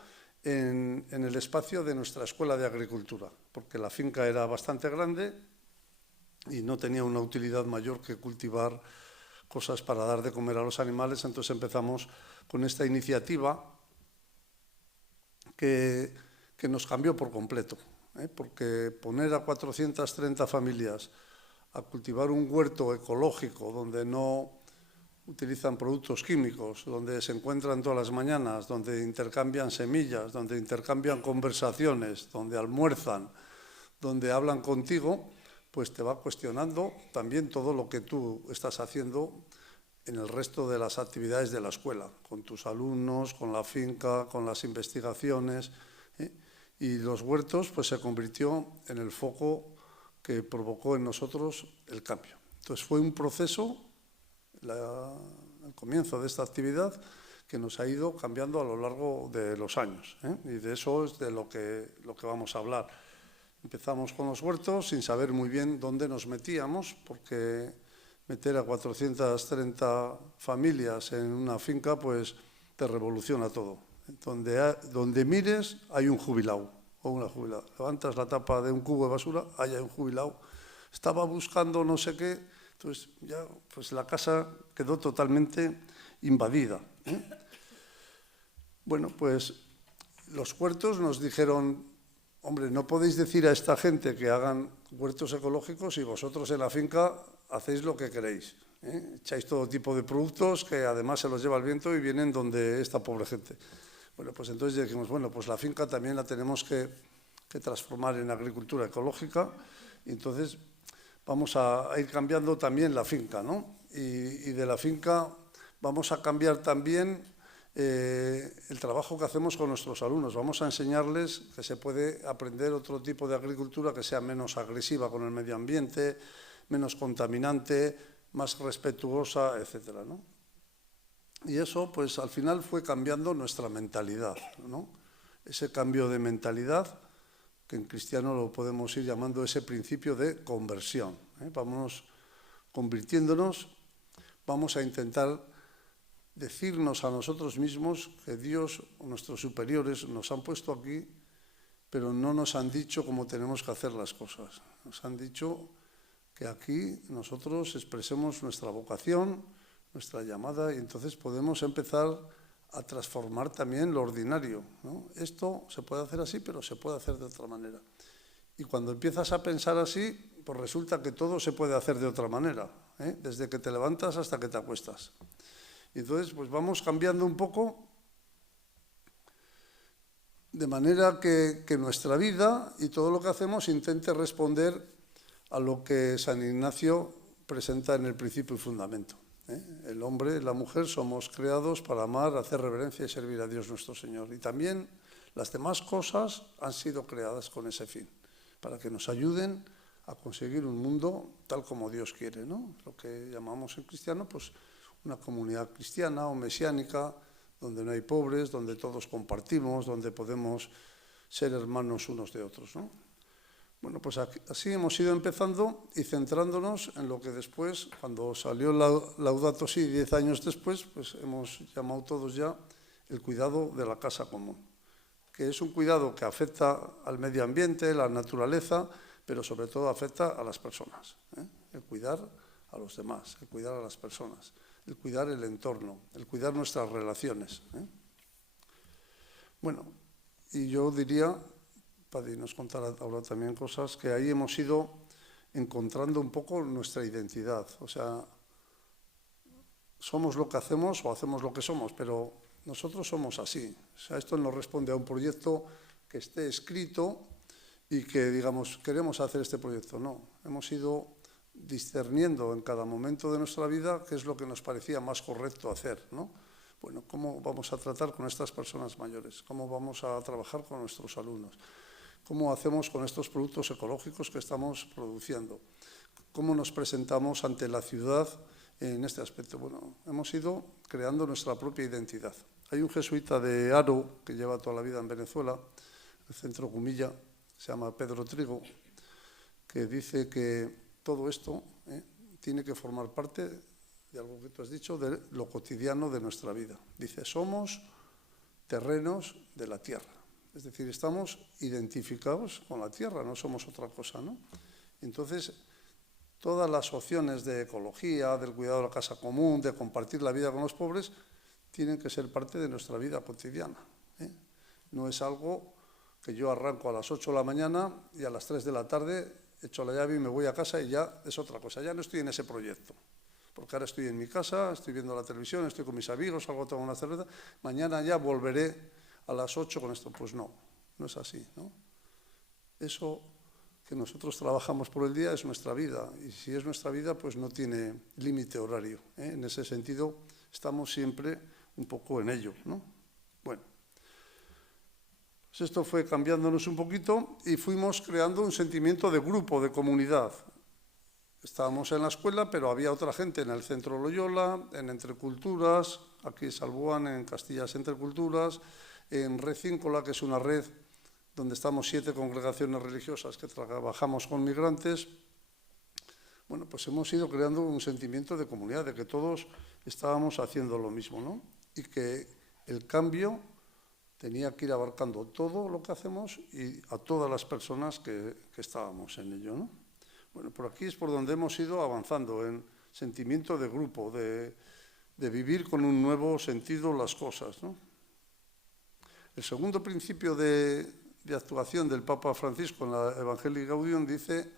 en el espacio de nuestra escuela de agricultura, porque la finca era bastante grande y no tenía una utilidad mayor que cultivar cosas para dar de comer a los animales. Entonces empezamos con esta iniciativa que nos cambió por completo, porque poner a 430 familias a cultivar un huerto ecológico donde no utilizan productos químicos, donde se encuentran todas las mañanas, donde intercambian semillas, donde intercambian conversaciones, donde almuerzan, donde hablan contigo, pues te va cuestionando también todo lo que tú estás haciendo en el resto de las actividades de la escuela, con tus alumnos, con la finca, con las investigaciones. Y los huertos pues se convirtió en el foco que provocó en nosotros el cambio. Entonces fue un proceso, el comienzo de esta actividad, que nos ha ido cambiando a lo largo de los años, y de eso es de lo que vamos a hablar. Empezamos con los huertos sin saber muy bien dónde nos metíamos, porque meter a 430 familias en una finca pues te revoluciona todo. Donde mires hay un jubilado o una jubilada. Levantas la tapa de un cubo de basura, hay un jubilado. Estaba buscando no sé qué, entonces ya pues la casa quedó totalmente invadida. Bueno, pues los huertos nos dijeron, hombre, no podéis decir a esta gente que hagan huertos ecológicos y vosotros en la finca hacéis lo que queréis. Echáis todo tipo de productos que además se los lleva el viento y vienen donde esta pobre gente. Bueno, pues entonces dijimos, bueno, pues la finca también la tenemos que transformar en agricultura ecológica, y entonces vamos a ir cambiando también la finca, ¿no? Y de la finca vamos a cambiar también el trabajo que hacemos con nuestros alumnos. Vamos a enseñarles que se puede aprender otro tipo de agricultura que sea menos agresiva con el medio ambiente, menos contaminante, más respetuosa, etcétera, ¿no? Y eso, pues al final fue cambiando nuestra mentalidad, ¿no? Ese cambio de mentalidad, que en cristiano lo podemos ir llamando ese principio de conversión. Vamos convirtiéndonos, vamos a intentar decirnos a nosotros mismos que Dios o nuestros superiores nos han puesto aquí, pero no nos han dicho cómo tenemos que hacer las cosas. Nos han dicho que aquí nosotros expresemos nuestra vocación, nuestra llamada, y entonces podemos empezar a transformar también lo ordinario, ¿no? Esto se puede hacer así, pero se puede hacer de otra manera. Y cuando empiezas a pensar así, pues resulta que todo se puede hacer de otra manera, desde que te levantas hasta que te acuestas. Y entonces, pues vamos cambiando un poco, de manera que nuestra vida y todo lo que hacemos intente responder a lo que San Ignacio presenta en el principio y fundamento. El hombre y la mujer somos creados para amar, hacer reverencia y servir a Dios nuestro Señor. Y también las demás cosas han sido creadas con ese fin, para que nos ayuden a conseguir un mundo tal como Dios quiere, ¿no? Lo que llamamos en cristiano, pues una comunidad cristiana o mesiánica, donde no hay pobres, donde todos compartimos, donde podemos ser hermanos unos de otros, ¿no? Bueno, pues así hemos ido empezando y centrándonos en lo que después, cuando salió Laudato Si 10 años después, pues hemos llamado todos ya el cuidado de la casa común, que es un cuidado que afecta al medio ambiente, la naturaleza, pero sobre todo afecta a las personas, el cuidar a los demás, el cuidar a las personas, el cuidar el entorno, el cuidar nuestras relaciones. Bueno, y yo diría, Paddy nos contará ahora también cosas, que ahí hemos ido encontrando un poco nuestra identidad. O sea, somos lo que hacemos o hacemos lo que somos, pero nosotros somos así. O sea, esto no responde a un proyecto que esté escrito y que, digamos, queremos hacer este proyecto. No, hemos ido discerniendo en cada momento de nuestra vida qué es lo que nos parecía más correcto hacer, ¿no? Bueno, ¿cómo vamos a tratar con estas personas mayores? ¿Cómo vamos a trabajar con nuestros alumnos? ¿Cómo hacemos con estos productos ecológicos que estamos produciendo? ¿Cómo nos presentamos ante la ciudad en este aspecto? Bueno, hemos ido creando nuestra propia identidad. Hay un jesuita de Haro que lleva toda la vida en Venezuela, el centro Gumilla, se llama Pedro Trigo, que dice que todo esto tiene que formar parte de algo que tú has dicho, de lo cotidiano de nuestra vida. Dice, somos terrenos de la tierra. Es decir, estamos identificados con la tierra, no somos otra cosa, ¿no? Entonces, todas las opciones de ecología, del cuidado de la casa común, de compartir la vida con los pobres, tienen que ser parte de nuestra vida cotidiana. No es algo que yo arranco a las 8 de la mañana y a las 3 de la tarde echo la llave y me voy a casa y ya es otra cosa, ya no estoy en ese proyecto. Porque ahora estoy en mi casa, estoy viendo la televisión, estoy con mis amigos, salgo a tomar una cerveza, mañana ya volveré a las 8 con esto. Pues no, no es así, ¿no? Eso que nosotros trabajamos por el día es nuestra vida, y si es nuestra vida, pues no tiene límite horario, En ese sentido, estamos siempre un poco en ello, ¿no? Bueno, pues esto fue cambiándonos un poquito y fuimos creando un sentimiento de grupo, de comunidad. Estábamos en la escuela, pero había otra gente en el Centro Loyola, en Entreculturas, aquí en Salboán, en Castillas Entreculturas, en Red Cíncola, que es una red donde estamos 7 congregaciones religiosas que trabajamos con migrantes. Bueno, pues hemos ido creando un sentimiento de comunidad, de que todos estábamos haciendo lo mismo, ¿no? Y que el cambio tenía que ir abarcando todo lo que hacemos y a todas las personas que estábamos en ello, ¿no? Bueno, por aquí es por donde hemos ido avanzando, en sentimiento de grupo, de vivir con un nuevo sentido las cosas, ¿no? El segundo principio de actuación del Papa Francisco en la Evangelii Gaudium dice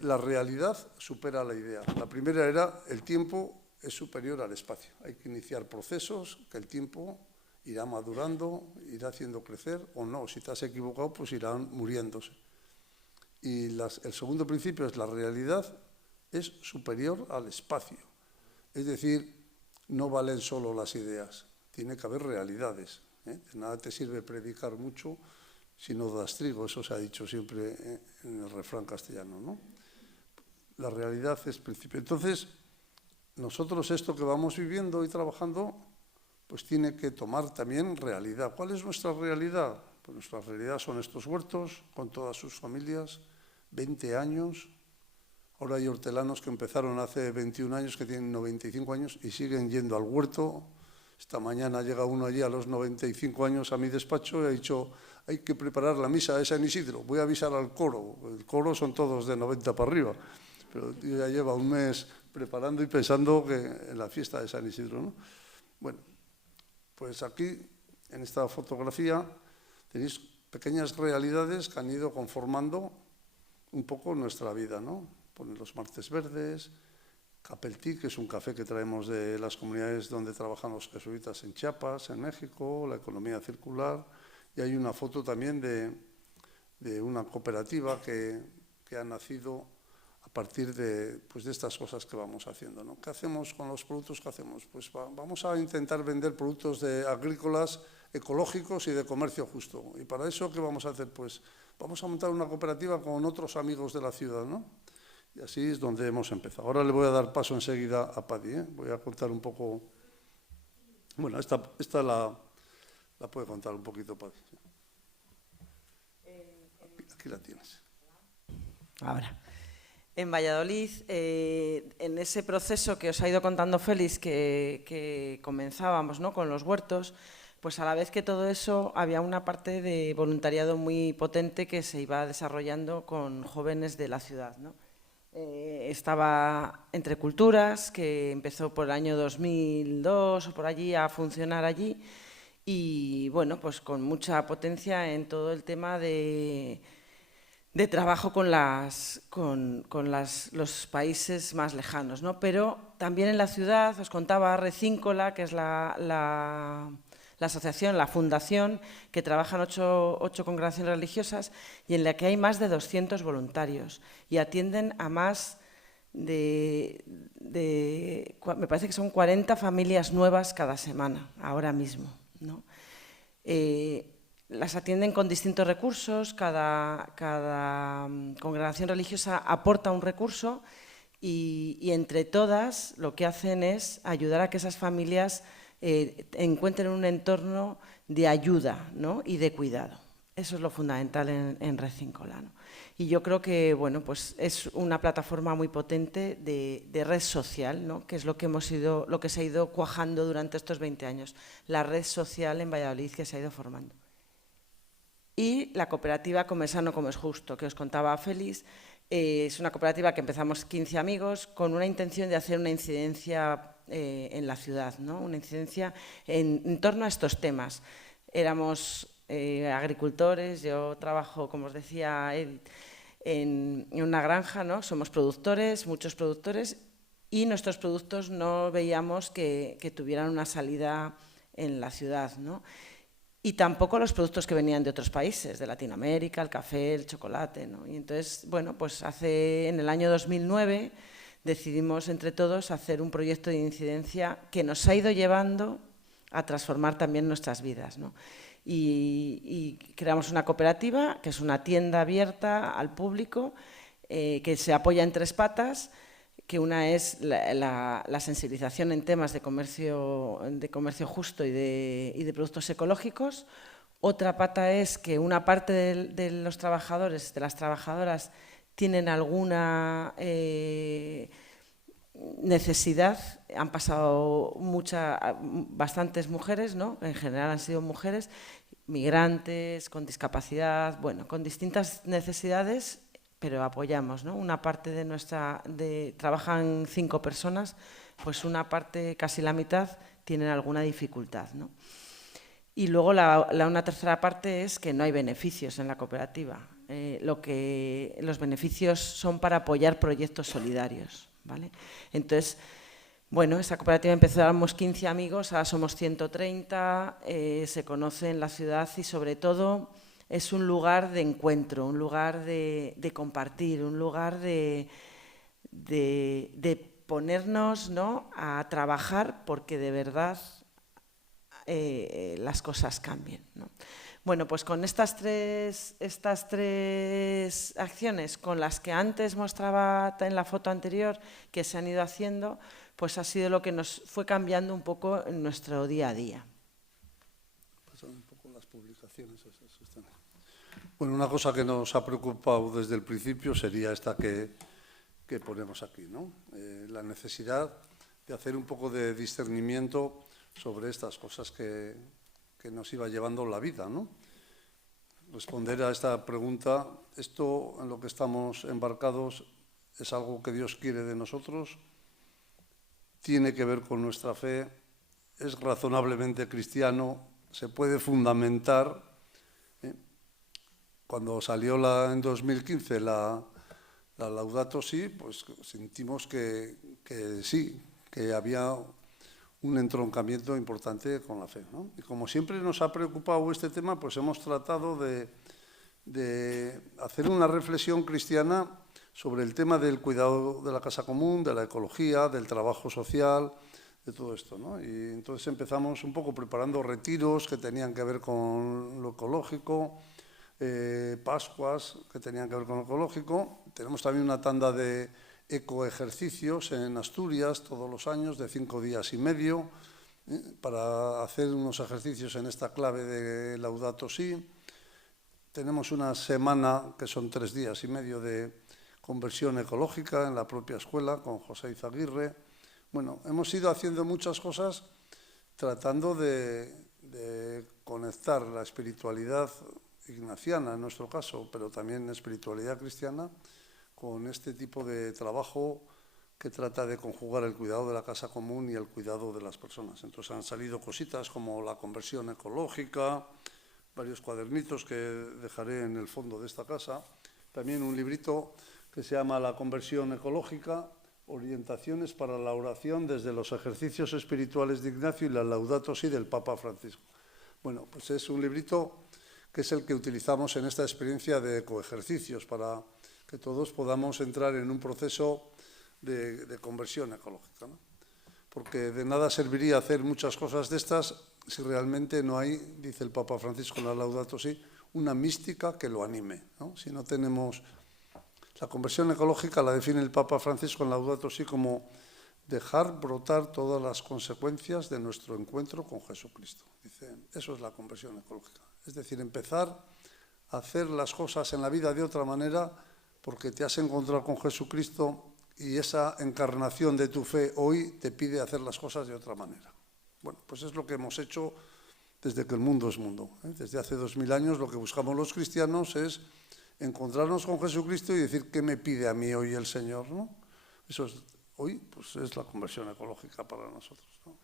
la realidad supera la idea. La primera era el tiempo es superior al espacio. Hay que iniciar procesos que el tiempo irá madurando, irá haciendo crecer o no. Si te has equivocado, pues irán muriéndose. Y el segundo principio es la realidad es superior al espacio. Es decir, no valen solo las ideas, tiene que haber realidades. De nada te sirve predicar mucho si no das trigo, eso se ha dicho siempre en el refrán castellano, ¿no? La realidad es principio. Entonces, nosotros esto que vamos viviendo y trabajando, pues tiene que tomar también realidad. ¿Cuál es nuestra realidad? Pues nuestra realidad son estos huertos, con todas sus familias, 20 años. Ahora hay hortelanos que empezaron hace 21 años, que tienen 95 años y siguen yendo al huerto. Esta mañana llega uno allí a los 95 años a mi despacho y ha dicho, hay que preparar la misa de San Isidro, voy a avisar al coro. El coro son todos de 90 para arriba, pero ya lleva un mes preparando y pensando que en la fiesta de San Isidro, ¿no? Bueno, pues aquí, en esta fotografía, tenéis pequeñas realidades que han ido conformando un poco nuestra vida, ¿no? Ponen los martes verdes, Capeltí, que es un café que traemos de las comunidades donde trabajan los jesuitas en Chiapas, en México, la economía circular, y hay una foto también de una cooperativa que ha nacido a partir de estas cosas que vamos haciendo, ¿no? ¿Qué hacemos con los productos que hacemos? Pues vamos a intentar vender productos agrícolas, ecológicos y de comercio justo. Y para eso, ¿qué vamos a hacer? Pues vamos a montar una cooperativa con otros amigos de la ciudad, ¿no? Y así es donde hemos empezado. Ahora le voy a dar paso enseguida a Paddy, ¿eh? Voy a contar un poco... Bueno, esta la puede contar un poquito Paddy. Aquí la tienes. Ahora, en Valladolid, en ese proceso que os ha ido contando Félix, que comenzábamos, ¿no?, con los huertos, pues a la vez que todo eso había una parte de voluntariado muy potente que se iba desarrollando con jóvenes de la ciudad, ¿no? Estaba Entre Culturas, que empezó por el año 2002 o por allí a funcionar allí, y bueno, pues con mucha potencia en todo el tema de trabajo con los países más lejanos, ¿no? Pero también en la ciudad, os contaba Recíncola, que es la asociación, la fundación, que trabaja en ocho congregaciones religiosas y en la que hay más de 200 voluntarios y atienden a más me parece que son 40 familias nuevas cada semana, ahora mismo, ¿no? Las atienden con distintos recursos, cada congregación religiosa aporta un recurso y entre todas lo que hacen es ayudar a que esas familias encuentren un entorno de ayuda, ¿no?, y de cuidado. Eso es lo fundamental en Recíncola, ¿no? Y yo creo que bueno, pues es una plataforma muy potente de red social, ¿no?, que es lo que se ha ido cuajando durante estos 20 años, la red social en Valladolid que se ha ido formando. Y la cooperativa Comer Sano, Comer Justo, que os contaba Félix, es una cooperativa que empezamos 15 amigos con una intención de hacer una incidencia en la ciudad, ¿no?, una incidencia en torno a estos temas. Éramos agricultores, yo trabajo, como os decía, en una granja, ¿no?, somos productores, muchos productores, y nuestros productos no veíamos que tuvieran una salida en la ciudad, ¿no? Y tampoco los productos que venían de otros países, de Latinoamérica, el café, el chocolate, ¿no? Y entonces, bueno, pues en el año 2009 decidimos entre todos hacer un proyecto de incidencia que nos ha ido llevando a transformar también nuestras vidas, ¿no? Y creamos una cooperativa, que es una tienda abierta al público, que se apoya en 3 patas, que una es la sensibilización en temas de comercio justo y de productos ecológicos. Otra pata es que una parte de los trabajadores, de las trabajadoras, tienen alguna necesidad. Han pasado bastantes mujeres, ¿no?, en general han sido mujeres, migrantes, con discapacidad, bueno, con distintas necesidades, pero apoyamos, ¿no? Una parte trabajan 5 personas, pues una parte, casi la mitad, tienen alguna dificultad, ¿no? Y luego una tercera parte es que no hay beneficios en la cooperativa. Los beneficios son para apoyar proyectos solidarios, ¿vale? Entonces, bueno, esa cooperativa empezó, éramos 15 amigos, ahora somos 130, se conoce en la ciudad y sobre todo es un lugar de encuentro, un lugar de compartir, un lugar de ponernos, ¿no?, a trabajar porque de verdad las cosas cambien, ¿no? Bueno, pues con estas tres acciones, con las que antes mostraba en la foto anterior, que se han ido haciendo, pues ha sido lo que nos fue cambiando un poco en nuestro día a día. Pasar un poco las publicaciones esas. Bueno, una cosa que nos ha preocupado desde el principio sería esta que ponemos aquí, ¿no? La necesidad de hacer un poco de discernimiento sobre estas cosas que nos iba llevando la vida, ¿no? Responder a esta pregunta, ¿esto en lo que estamos embarcados es algo que Dios quiere de nosotros? ¿Tiene que ver con nuestra fe? ¿Es razonablemente cristiano? ¿Se puede fundamentar? cuando salió en 2015 la Laudato Si, pues sentimos que sí, que había un entroncamiento importante con la fe, ¿no? Y como siempre nos ha preocupado este tema, pues hemos tratado de hacer una reflexión cristiana sobre el tema del cuidado de la casa común, de la ecología, del trabajo social, de todo esto, ¿no? Y entonces empezamos un poco preparando retiros que tenían que ver con lo ecológico, Pascuas que tenían que ver con lo ecológico. Tenemos también una tanda de ecoejercicios en Asturias todos los años de 5 días y medio para hacer unos ejercicios en esta clave de Laudato Si. Tenemos una semana que son 3 días y medio de conversión ecológica en la propia escuela con José Izaguirre. Bueno, hemos ido haciendo muchas cosas tratando de conectar la espiritualidad ignaciana en nuestro caso, pero también espiritualidad cristiana, con este tipo de trabajo que trata de conjugar el cuidado de la casa común y el cuidado de las personas. Entonces han salido cositas como la conversión ecológica, varios cuadernitos que dejaré en el fondo de esta casa, también un librito que se llama La conversión ecológica, orientaciones para la oración desde los ejercicios espirituales de Ignacio y la Laudato Si del Papa Francisco. Bueno, pues es un librito que es el que utilizamos en esta experiencia de ecoejercicios para que todos podamos entrar en un proceso de conversión ecológica, ¿no? Porque de nada serviría hacer muchas cosas de estas si realmente no hay, dice el Papa Francisco en la Laudato Si, una mística que lo anime, ¿no? Si no tenemos... La conversión ecológica la define el Papa Francisco en Laudato Si como dejar brotar todas las consecuencias de nuestro encuentro con Jesucristo. Dice, eso es la conversión ecológica. Es decir, empezar a hacer las cosas en la vida de otra manera porque te has encontrado con Jesucristo y esa encarnación de tu fe hoy te pide hacer las cosas de otra manera. Bueno, pues es lo que hemos hecho desde que el mundo es mundo, ¿eh? Desde hace 2000 años lo que buscamos los cristianos es encontrarnos con Jesucristo y decir, ¿qué me pide a mí hoy el Señor, ¿no? Eso es, hoy pues es la conversión ecológica para nosotros, ¿no?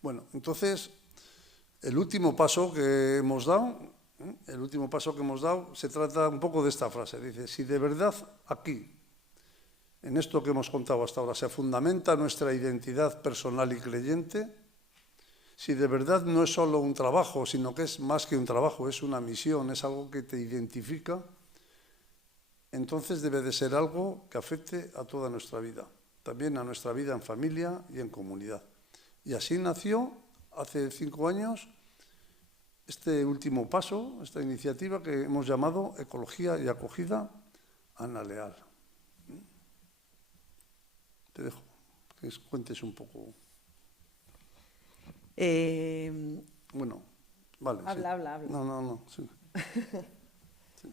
Bueno, entonces, el último paso que hemos dado se trata un poco de esta frase. Dice, si de verdad aquí, en esto que hemos contado hasta ahora, se fundamenta nuestra identidad personal y creyente, si de verdad no es solo un trabajo, sino que es más que un trabajo, es una misión, es algo que te identifica, entonces debe de ser algo que afecte a toda nuestra vida, también a nuestra vida en familia y en comunidad. Y así nació, hace 5 años, este último paso, esta iniciativa que hemos llamado Ecología y Acogida Ana Leal. Te dejo que cuentes un poco. Bueno, vale. Habla. No. Sí. Sí.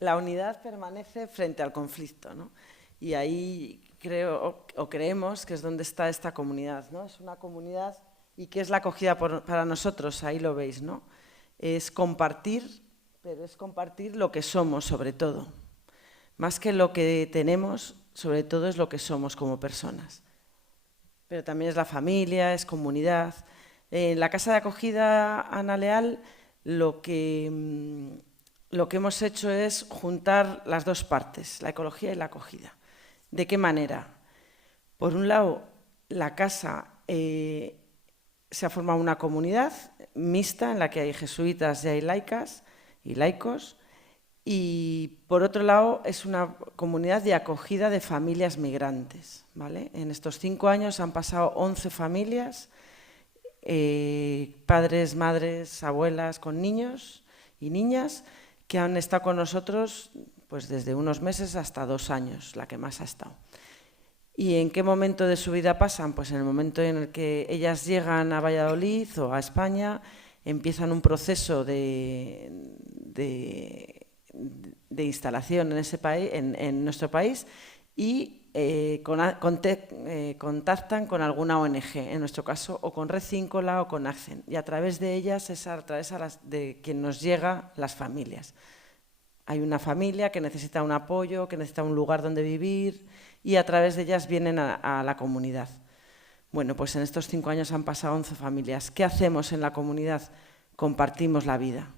La unidad permanece frente al conflicto, ¿no? Y ahí creemos que es donde está esta comunidad, ¿no? Es una comunidad. ¿Y qué es la acogida para nosotros? Ahí lo veis, ¿no? Es compartir, pero es compartir lo que somos, sobre todo. Más que lo que tenemos, sobre todo es lo que somos como personas. Pero también es la familia, es comunidad. En la Casa de Acogida Ana Leal lo que hemos hecho es juntar las dos partes, la ecología y la acogida. ¿De qué manera? Por un lado, la casa se ha formado una comunidad mixta en la que hay jesuitas y hay laicas y laicos, y por otro lado es una comunidad de acogida de familias migrantes, ¿vale? En estos 5 años han pasado 11 familias, padres, madres, abuelas con niños y niñas que han estado con nosotros pues desde unos meses hasta 2 años, la que más ha estado. ¿Y en qué momento de su vida pasan? Pues en el momento en el que ellas llegan a Valladolid o a España, empiezan un proceso de instalación en ese país, en nuestro país, y contactan con alguna ONG, en nuestro caso, o con Red Cíncola o con ACCEN, y a través de ellas es a través de quien nos llega las familias. Hay una familia que necesita un apoyo, que necesita un lugar donde vivir, y a través de ellas vienen a la comunidad. Bueno, pues en estos 5 años han pasado 11 familias. ¿Qué hacemos en la comunidad? Compartimos la vida,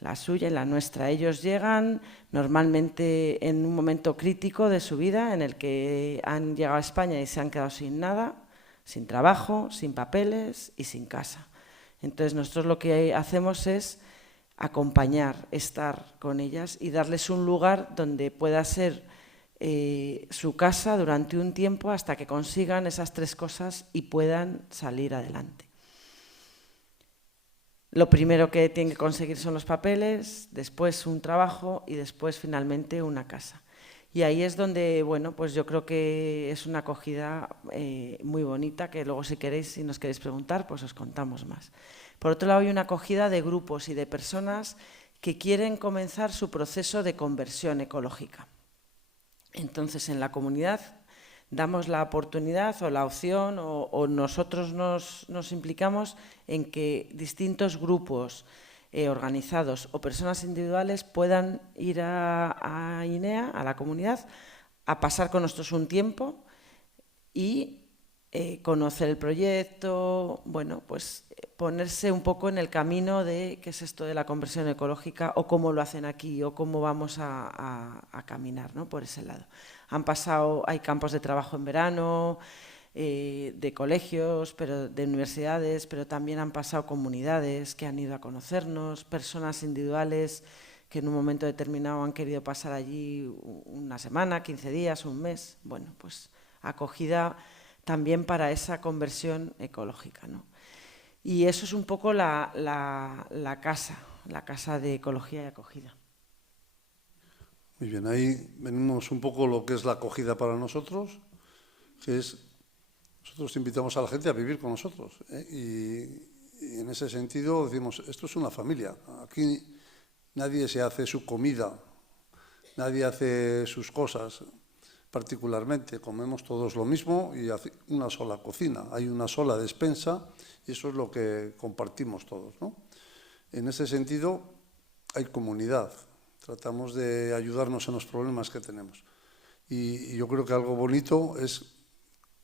la suya y la nuestra. Ellos llegan normalmente en un momento crítico de su vida en el que han llegado a España y se han quedado sin nada, sin trabajo, sin papeles y sin casa. Entonces nosotros lo que hacemos es acompañar, estar con ellas y darles un lugar donde pueda ser su casa durante un tiempo hasta que consigan esas 3 cosas y puedan salir adelante. Lo primero que tienen que conseguir son los papeles, después un trabajo y después finalmente una casa. Y ahí es donde, bueno, pues yo creo que es una acogida muy bonita, que luego si queréis, si nos queréis preguntar, pues os contamos más. Por otro lado, hay una acogida de grupos y de personas que quieren comenzar su proceso de conversión ecológica. Entonces, en la comunidad damos la oportunidad o la opción o nosotros nos implicamos en que distintos grupos organizados o personas individuales puedan ir a INEA, a la comunidad, a pasar con nosotros un tiempo y conocer el proyecto, bueno, pues ponerse un poco en el camino de qué es esto de la conversión ecológica o cómo lo hacen aquí o cómo vamos a caminar, ¿no?, por ese lado. Hay campos de trabajo en verano, de colegios, de universidades, pero también han pasado comunidades que han ido a conocernos, personas individuales que en un momento determinado han querido pasar allí una semana, 15 días, un mes. Bueno, pues acogida también para esa conversión ecológica, ¿no? Y eso es un poco la casa de ecología y acogida. Muy bien, ahí venimos un poco lo que es la acogida para nosotros, que es, nosotros invitamos a la gente a vivir con nosotros, ¿eh? Y en ese sentido decimos, esto es una familia, aquí nadie se hace su comida, nadie hace sus cosas particularmente, comemos todos lo mismo y hace una sola cocina, hay una sola despensa y eso es lo que compartimos todos, ¿no? En ese sentido hay comunidad. Tratamos de ayudarnos en los problemas que tenemos. Y yo creo que algo bonito es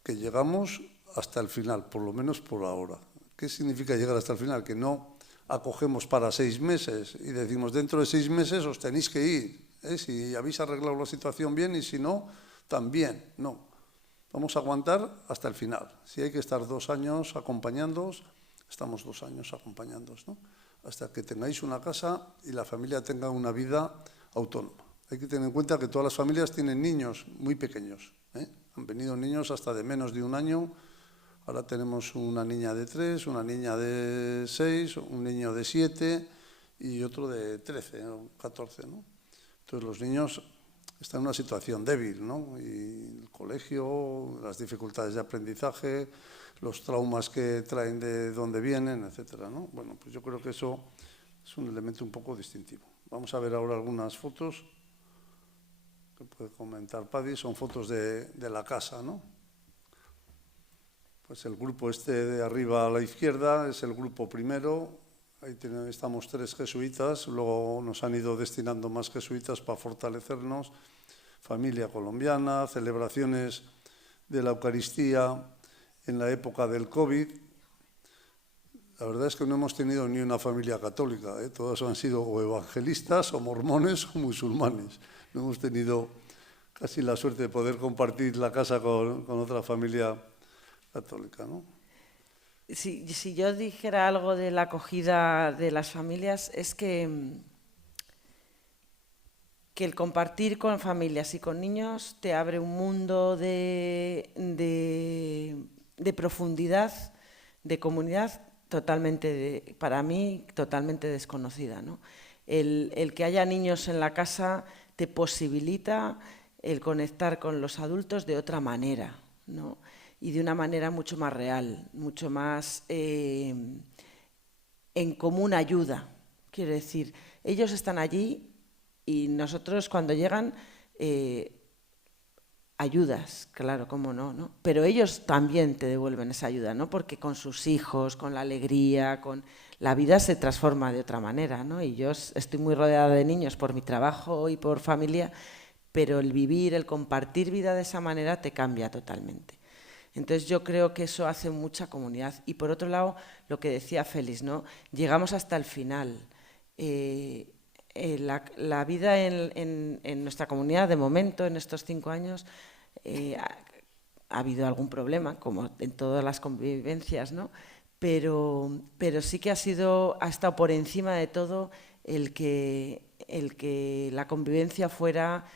que llegamos hasta el final, por lo menos por ahora. ¿Qué significa llegar hasta el final? Que no acogemos para 6 meses y decimos, dentro de 6 meses os tenéis que ir, ¿eh? Si habéis arreglado la situación bien y si no, también. No, vamos a aguantar hasta el final. Si hay que estar 2 años acompañándoos, estamos 2 años acompañándoos, ¿no?, hasta que tengáis una casa y la familia tenga una vida autónoma. Hay que tener en cuenta que todas las familias tienen niños muy pequeños, ¿eh? Han venido niños hasta de menos de 1 año, ahora tenemos una niña de 3, una niña de 6, un niño de 7 y otro de 13 o 14, ¿no? Entonces los niños están en una situación débil, ¿no? Y el colegio, las dificultades de aprendizaje, los traumas que traen de dónde vienen, etcétera, ¿no? Bueno, pues yo creo que eso es un elemento un poco distintivo. Vamos a ver ahora algunas fotos que puede comentar Paddy, son fotos de la casa, ¿no? Pues el grupo este de arriba a la izquierda es el grupo primero, ahí estamos 3 jesuitas, luego nos han ido destinando más jesuitas para fortalecernos, familia colombiana, celebraciones de la Eucaristía en la época del COVID. La verdad es que no hemos tenido ni una familia católica, ¿eh? Todos han sido o evangelistas, o mormones, o musulmanes. No hemos tenido casi la suerte de poder compartir la casa con otra familia católica, ¿no? Si yo dijera algo de la acogida de las familias, es que el compartir con familias y con niños te abre un mundo de profundidad, de comunidad, totalmente, para mí, totalmente desconocida, ¿no? El que haya niños en la casa te posibilita el conectar con los adultos de otra manera, ¿no? Y de una manera mucho más real, mucho más en común ayuda. Quiero decir, ellos están allí y nosotros cuando llegan ayudas, claro, cómo no, ¿no? Pero ellos también te devuelven esa ayuda, ¿no? Porque con sus hijos, con la alegría, con la vida se transforma de otra manera, ¿no? Y yo estoy muy rodeada de niños por mi trabajo y por familia, pero el vivir, el compartir vida de esa manera te cambia totalmente. Entonces yo creo que eso hace mucha comunidad. Y por otro lado, lo que decía Félix, ¿no? Llegamos hasta el final. La vida en nuestra comunidad, de momento, en estos 5 años, ha habido algún problema, como en todas las convivencias, ¿no? Pero sí que ha estado por encima de todo el que la convivencia fuera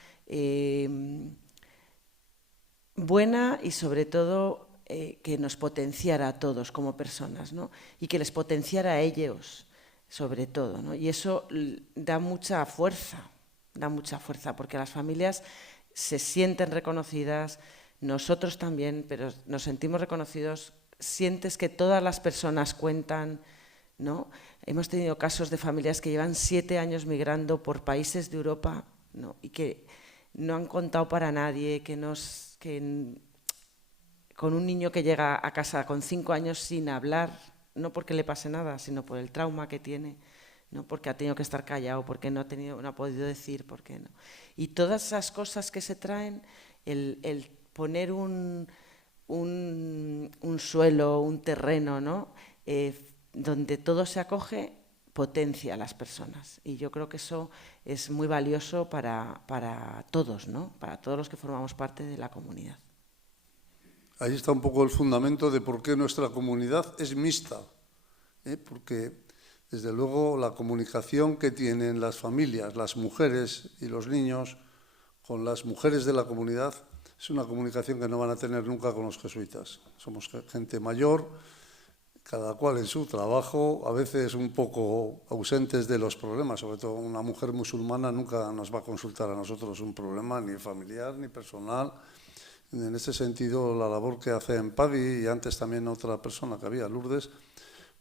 buena y sobre todo que nos potenciara a todos como personas, ¿no? Y que les potenciara a ellos sobre todo, ¿no? Y eso da mucha fuerza, porque las familias se sienten reconocidas, nosotros también, pero nos sentimos reconocidos, sientes que todas las personas cuentan, ¿no? Hemos tenido casos de familias que llevan 7 años migrando por países de Europa, ¿no? Y que no han contado para nadie, con un niño que llega a casa con 5 años sin hablar, no porque le pase nada, sino por el trauma que tiene, ¿no? Porque ha tenido que estar callado, porque no ha podido decir, porque no. Y todas esas cosas que se traen, el poner un suelo, un terreno, ¿no? Donde todo se acoge, potencia a las personas. Y yo creo que eso es muy valioso para todos, ¿no? Para todos los que formamos parte de la comunidad. Ahí está un poco el fundamento de por qué nuestra comunidad es mixta, porque desde luego la comunicación que tienen las familias, las mujeres y los niños con las mujeres de la comunidad es una comunicación que no van a tener nunca con los jesuitas. Somos gente mayor, cada cual en su trabajo, a veces un poco ausentes de los problemas, sobre todo una mujer musulmana nunca nos va a consultar a nosotros un problema ni familiar ni personal. En ese sentido, la labor que hace en Padi y antes también otra persona que había, Lourdes,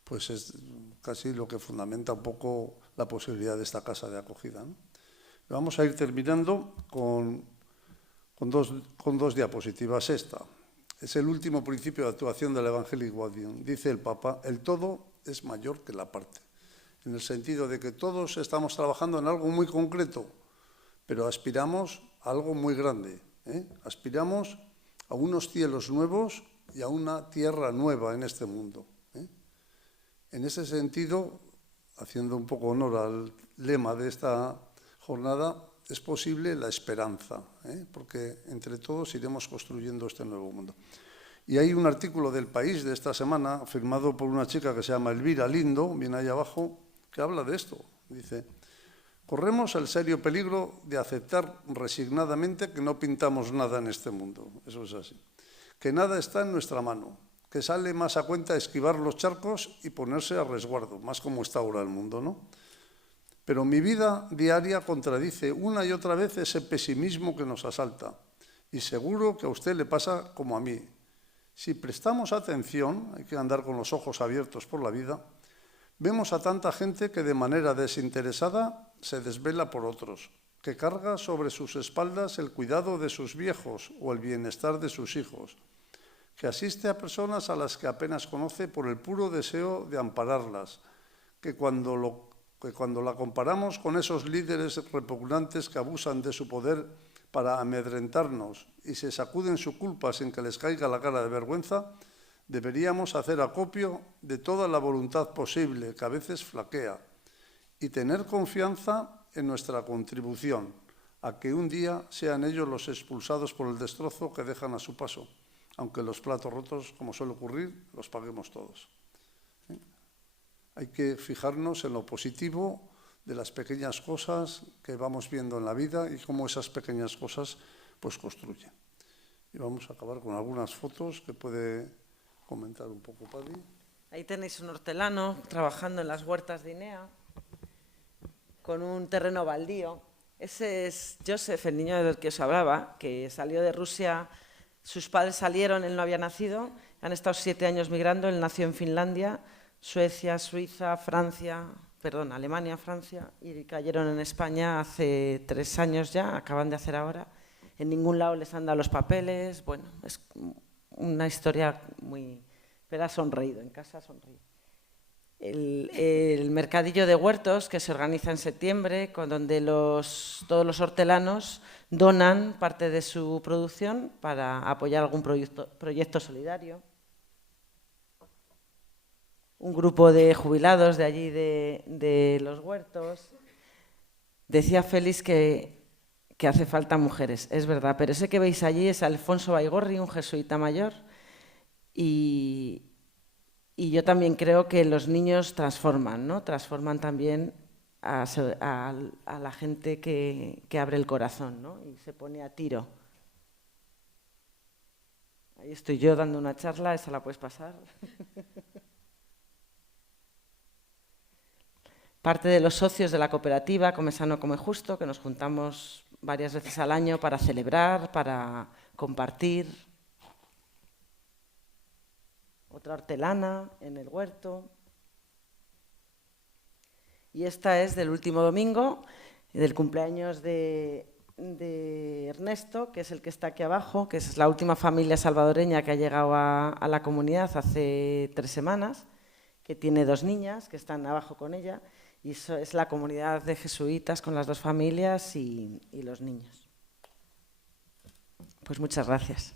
pues es casi lo que fundamenta un poco la posibilidad de esta casa de acogida, ¿no? Vamos a ir terminando con dos diapositivas. Esta es el último principio de actuación del Evangelic Gaudium. Dice el Papa, el todo es mayor que la parte, en el sentido de que todos estamos trabajando en algo muy concreto, pero aspiramos a algo muy grande. Aspiramos a unos cielos nuevos y a una tierra nueva en este mundo. En ese sentido, haciendo un poco honor al lema de esta jornada, es posible la esperanza, porque entre todos iremos construyendo este nuevo mundo. Y hay un artículo del País de esta semana, firmado por una chica que se llama Elvira Lindo, viene ahí abajo, que habla de esto. Dice: corremos el serio peligro de aceptar resignadamente que no pintamos nada en este mundo. Eso es así. Que nada está en nuestra mano, que sale más a cuenta esquivar los charcos y ponerse a resguardo, más como está ahora el mundo, ¿no? Pero mi vida diaria contradice una y otra vez ese pesimismo que nos asalta. Y seguro que a usted le pasa como a mí. Si prestamos atención, hay que andar con los ojos abiertos por la vida, vemos a tanta gente que de manera desinteresada se desvela por otros, que carga sobre sus espaldas el cuidado de sus viejos o el bienestar de sus hijos, que asiste a personas a las que apenas conoce por el puro deseo de ampararlas, que cuando la comparamos con esos líderes repugnantes que abusan de su poder para amedrentarnos y se sacuden su culpa sin que les caiga la cara de vergüenza, deberíamos hacer acopio de toda la voluntad posible, que a veces flaquea, y tener confianza en nuestra contribución, a que un día sean ellos los expulsados por el destrozo que dejan a su paso, aunque los platos rotos, como suele ocurrir, los paguemos todos. Hay que fijarnos en lo positivo de las pequeñas cosas que vamos viendo en la vida y cómo esas pequeñas cosas pues construyen. Y vamos a acabar con algunas fotos que puede comentar un poco Padi. Ahí tenéis un hortelano trabajando en las huertas de Inea, con un terreno baldío. Ese es Joseph, el niño del que os hablaba, que salió de Rusia. Sus padres salieron, él no había nacido, han estado 7 años migrando, él nació en Finlandia, Suecia, Suiza, Alemania, Francia, y cayeron en España hace 3 años ya, acaban de hacer ahora. En ningún lado les han dado los papeles, bueno, es una historia muy... Pero ha sonreído, en casa ha sonreído. el mercadillo de huertos que se organiza en septiembre, donde todos los hortelanos donan parte de su producción para apoyar algún proyecto solidario. Un grupo de jubilados de allí, de los huertos. Decía Félix que hace falta mujeres, es verdad, pero ese que veis allí es Alfonso Baigorri, un jesuita mayor, y yo también creo que los niños transforman, ¿no? Transforman también a la gente que abre el corazón, ¿no? Y se pone a tiro. Ahí estoy yo dando una charla, esa la puedes pasar. Parte de los socios de la cooperativa Come Sano, Come Justo, que nos juntamos varias veces al año para celebrar, para compartir. Otra hortelana en el huerto. Y esta es del último domingo, del cumpleaños de Ernesto, que es el que está aquí abajo, que es la última familia salvadoreña que ha llegado a la comunidad hace 3 semanas, que tiene 2 niñas que están abajo con ella. Y eso es la comunidad de jesuitas con las 2 familias y los niños. Pues muchas gracias.